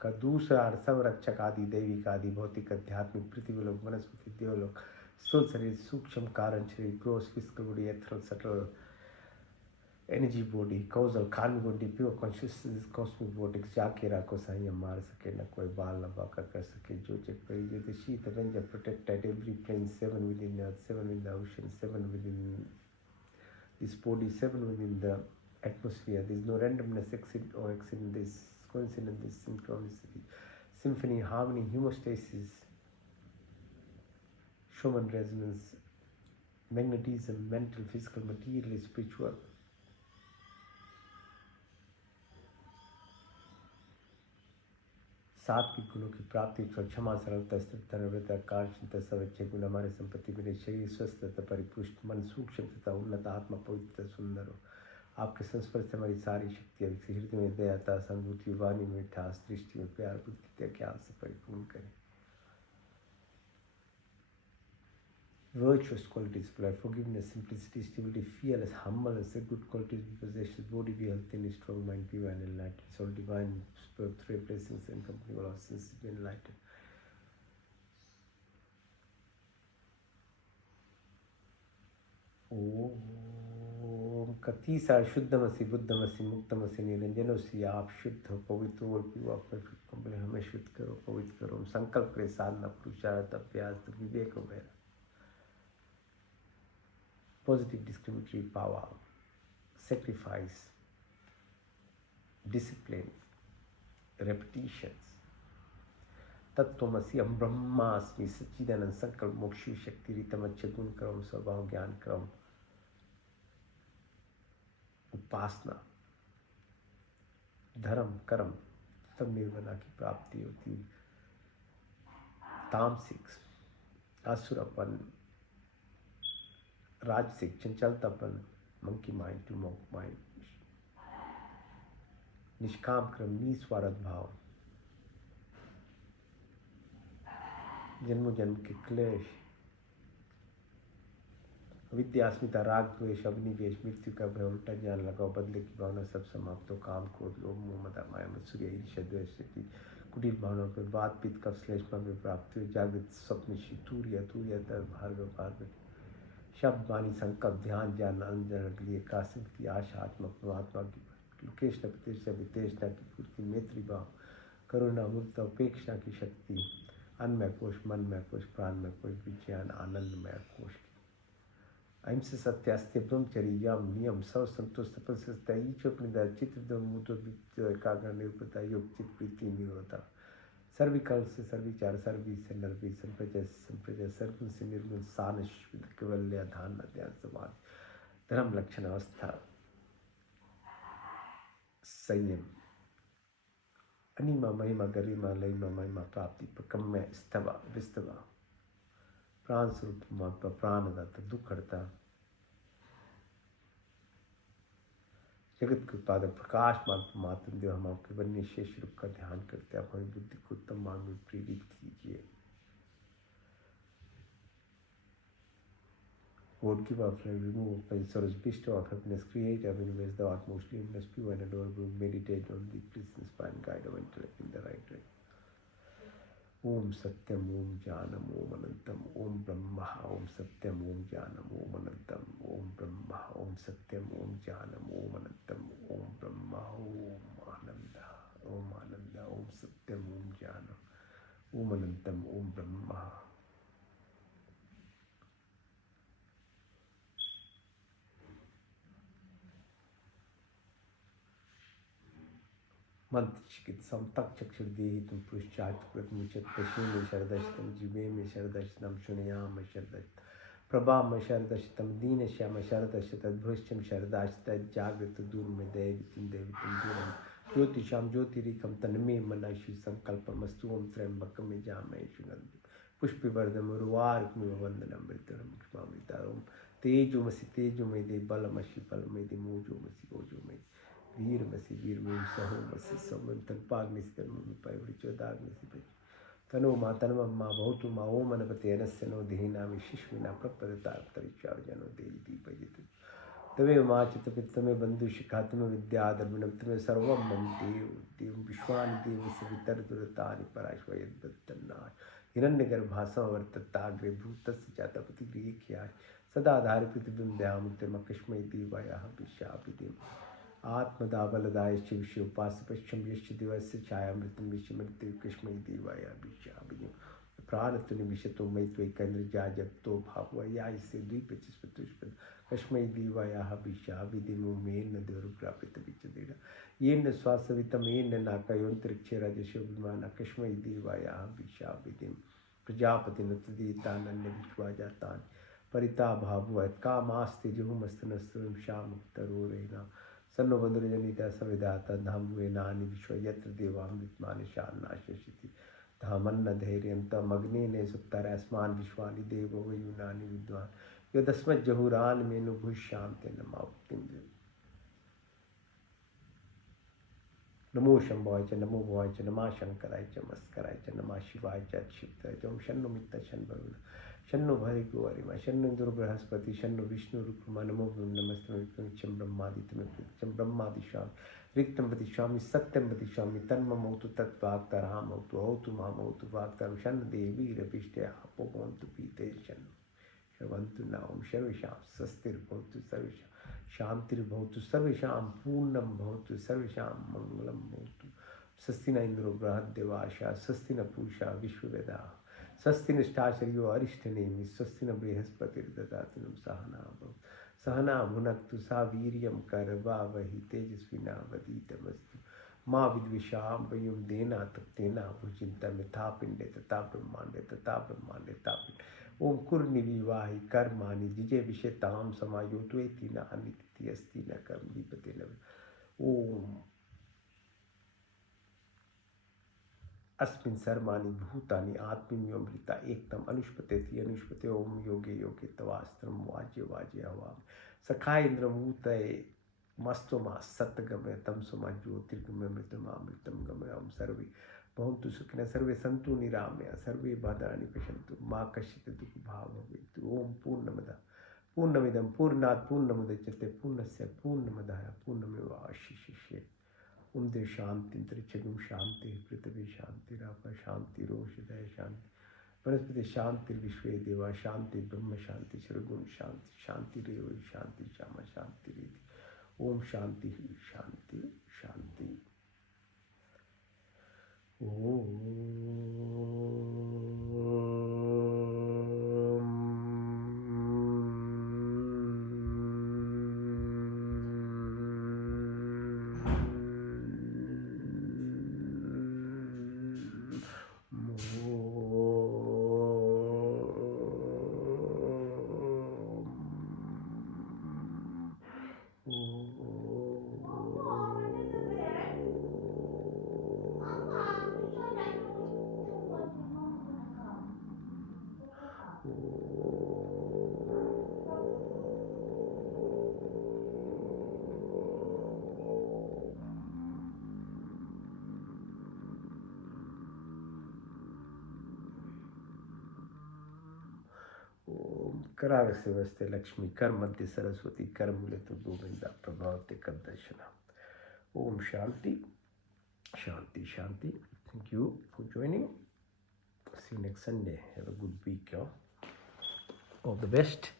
का दूसरा सब रक्षक आदि दैविक आदि भौतिक आध्यात्मिक पृथ्वी लोक वनस्पति देवलोक स्थूल शरीर सूक्ष्म कारण शरीर gross physical body ethereal subtle energy body causal karmic body pure consciousness cosmic body जाके राखो साईं मार सके न कोई बाल न बाका कर सके जो चेक पड़ी जैसे शीत ranger protected every plane 7 within earth 7 within ओशन 7 within this body 7 within the atmosphere. There is no randomness, accident, this coincidence, this synchronicity, symphony, harmony, homeostasis, Schumann resonance, magnetism, mental, physical, material, spiritual. सात्विक गुणों की प्राप्ति, क्षमा, सरलता, स्थिरता, नम्रता, कांक्षिता, सवच्चे गुण हमारे संपत्ति में शरीर स्वस्थ तथा परिपुष्ट, मन सूक्ष्म तथा उन्नत, आत्मा पवित्र सुंदर हो। आपके संस्पर्श से हमारी सारी शक्तियाँ विकसित, हृदय में दयाता, सहानुभूति, वाणी में मिठास, दृष्टि में प्यार, बुद्धि के ज्ञान से परिपूर्ण करें। Virtuous qualities like forgiveness, simplicity, stability, fearless, humbleness, the good qualities we possess, body be healthy and strong, mind pure and enlightened. It's all divine, through blessings and company of our senses be enlightened. ओम का तीसरा शुद्धमसी बुद्धमसी मुक्तमसी निरंजनोसी, आप शुद्ध हो, पवित्र हो, हमें शुद्ध करो, पवित्र करो। हम संकल्प करें साधना, पुरुषार्थ, अभ्यास, विवेक हो गया। Positive discriminatory power, sacrifice, discipline, repetitions. तत्त्वमसि अहं ब्रह्मास्मि, सच्चिदानंद संकल्प मोक्ष शक्ति रीतम अच्छे गुण क्रम स्वभाव ज्ञान क्रम। उपासना, धर्म, कर्म, सब निर्मला की प्राप्ति होती है। तामसिक, असुरपन, राजसिक, चंचलतापन, monkey mind to mock mind, निष्काम क्रम, निस्वार्थ भाव, जन्म जन्म के क्लेश, विद्या, अस्मिता, राग, द्वेष, अग्निवेश, मृत्यु का भय, उल्टा ज्ञान लगाओ, बदले की भावना, सब समाप्त हो, काम, क्रोध, लोभ, मोह, मद, माया, मत्सर्य, ईर्ष्या, द्वेष, कुटिल भावनाओं पर बात, पित्त, कफ, श्लेष्मा में प्राप्ति हो, जागृत, स्वप्न, तूर्य, भार्गव, भार्गव, शब्द, वाणी, संकल्प, ध्यान, ज्ञान, अंजन के लिए काशक्ति, आशा, आत्मा, परमात्मा की लोकेशना, प्रतिष्ठा, वितेषणा की पूर्ति, मैत्री भाव, करुणा, मूर्ता, उपेक्षा की शक्ति, अन्नमय कोश, मनमय कोश, प्राणमय कोश, विज्ञान, आनंदमय कोश, अहिंसा, सत्य, अस्त्य, ब्रह्मचर्य, यम, नियम, सब संतोष, तपस्या, ईश्वर प्रणिधान, चित्त, मूत, एकाग्र, निरूपता, योग, चित्त, प्रीति, निरोधता, सर्विकल से सर्विचार, सर्वी से नर्वी, संप्रजय से संप्रजय, सर्गुण से निर्गुण, सानश, केवल्य, ध्यान, ध्यान, समाधि, धर्म, लक्षण, अवस्था, संयम, अनिमा, महिमा, गरिमा, लयिमा, महिमा, प्राप्ति, प्रकम्य, स्तवा, विस्तवा, प्राण स्वरूप परमात्मा, प्राणदाता, दुख हरता, जगत के उत्पादक, प्रकाश परमात्मा देव, हम आपके वन्य शेष रूप का ध्यान करते हैं। आप हमारी बुद्धि को उत्तम मार्ग में प्रेरित कीजिए। God give us remove sorrows, bestow of happiness, create a universe, the utmost luminous, pure and adorable. Meditate on the please inspire and guide our intellect in the right way. ओम सत्यम, ओम ज्ञानम, ओम अनंतम, ओम ब्रह्मा, ओम सत्यम, ओम ज्ञानम, ओम अनंतम, ओम ब्रह्मा, ओम सत्यम, ओम ज्ञानम, ओम अनंतम, ओम ब्रह्मा, ओम आनंद, ओम आनंद, ओम सत्यम, ओम ज्ञानम, ओम अनंतम, ओम ब्रह्मा। मंत्र चिकित्सा तक चक्षुर्देहि तुम पुरुषार्थ मुचत पशु में शरदशतम, जीवे में शरदशतम, शुनयाम शरदशतम, प्रभा में शरदशतम, दीन श्याम शरदशतभ्रुश्चम शरदाशत, जागृत दूर में दैवितम दैवितम दूरम, ज्योतिषाम ज्योतिरिकम, तन्मे मनशु संकल्पमस्तु, ओम त्र्यंबकम जामहे सुगंधि पुष्पिवर्धनम, उर्वारुकमिव वंदनम, मृत्युरम क्षमामृतारोम, तेजोमसि तेजोमयि, बलमसि बलमयि, मोजोमसि ओजोमयि, वीरमसि वीरमयि, सहोमसि सौम्यं, तन्पाग्निसि तन्मयि, पयवृचोदाग्निसि पयि, तनो मा तन्मम्मा भवतु मा, ओम अनपते अनस्य नो देहिनामि शिशुविना प्रपदतापतरिक्षार्जनो देहि दीपयतु, तमेव मा चित्तपित्तमेव बन्धुशिखा, तमेव विद्याधर्मिणं, तमेव सर्वं मम देव देवं, विश्वानि देवस्य वितरदुरतानि पराश्वयद्वत्तन्नाय, हिरण्यगर्भासमवर्तताग्रे भूतस्य जातपतिगृहीख्याय, सदा धारि पृथिवीं द्यामुक्तिमकस्मै देवायाः विशापितिम्, आत्मदाबलदाय शिवशि उपास पश्चिम यश दिवस्य छायामृतम विश्व मृत्यु कृष्ण देवाया विषाभिजो प्राणतुनि विशतो मयि त्वयि केन्द्रजा जप्तो भावया इससे द्विपचिस्पतुष्पद कस्मै देवाया विषाभिदिमो मेन देवरुप्रापित विचदेन येन स्वासवितम येन नाकयोन्तरिक्षे राजस्व विमान कस्मै देवाया विषाभिदिम प्रजापति नतदीतानन्य विश्वाजातान परिता भाववत् कामास्ति जुहुमस्तनस्तुं श्यामुक्तरोरेण सन्नो बंधुरजनिता सविदाता धाम्वे नानि विश्व यत्र देवामृतमानि शान्नाशयति धामन्न धैर्यं तमग्नेन सुप्तारस्मान् विश्वानि देवो वयुनानि विद्वान् यदस्मज्जहुरान् मेनुभुश्यां ते नमावृत्तिं। नमो शंभवाय च, नमो भवाय च, नमः शंकराय च, मस्कराय च, नमः शिवाय च, शिवाय च। ओम शन्नो मित्त शन्वरुण शन्नो भर्गो अरिमा शन्नो इंद्रो बृहस्पति शन्नो विष्णु रुक्मा, नमो नमस्ते ब्रह्मादित्यं ब्रह्मादिशाम रिक्तं वदिष्यामि सत्यं वदिष्यामि, तन्ममौतु तद्वाक्तरामौतु औतु मामौतु वाक्तरं, शन्न देवी रविष्टे आपो भवन्तु पीते शन्नो श्रवन्तु न। ओम सर्वेषां स्वस्तिर्भवतु, सर्वेषां शांतिर्भवतु, सर्वेषां पूर्णं भवतु, सर्वेषां मंगलं भवतु। स्वस्ति न इंद्रो बृहद्देवाशा, स्वस्ति न पूषा विश्ववेदाः, स्वस्ति निष्ठाचर्यो अरिष्टनेमि, स्वस्ति न बृहस्पतिर्ददातु नः सहना भवतु, सहना भुनक्तु सा वीर्यं करवावहि, तेजस्विनावधीतमस्तु माँ विद्विषां वयं देना तत्तेना भुजिन्ता मिथा पिंडे तथा ब्रह्मांडे तथा ब्रह्मांडे तापिंड ओम कुर्निविवाहि कर्माणि जिजे विषेताम समायोत्वेति न अनिति अस्ति न कर्म विपते न ओम अस्मिन् सर्वाणि भूतानि आत्मीयमृता एकतम अनुष्पतेति अनुष्पते ओम योगे योगे तवास्त्रम वाज्य वाज्य हवाम सखा इंद्रमूतये मस्तोमा सत्गमय तमसोमा ज्योतिर्गमय मृतमामृतम गमय ओम सर्वे भवन्तु सुखिनः सर्वे सन्तु निरामया सर्वे भद्राणि पश्यन्तु मा कश्चित् दुःखभाग् भवेत् ओम पूर्णमिदं पूर्णात् पूर्णमुदच्यते पूर्णस्य पूर्णमादाय पूर्णमेवावशिष्यते ओम देव शांति अंतरिक्षगुम शांति पृथ्वी शांति राप शांति रोषदय शांति वनस्पति शांति विश्व देवा शांति ब्रह्म शांति सर्वगुण शांति शांति रेव शांति श्यामा शांति रेति ओम शांति शांति शांति करागस्य वस्ते लक्ष्मी कर मध्य सरस्वती कर मूले तो गोविंदा प्रभावते कर दर्शना ओम शांति शांति शांति thank you for joining see you next Sunday have a good week all the best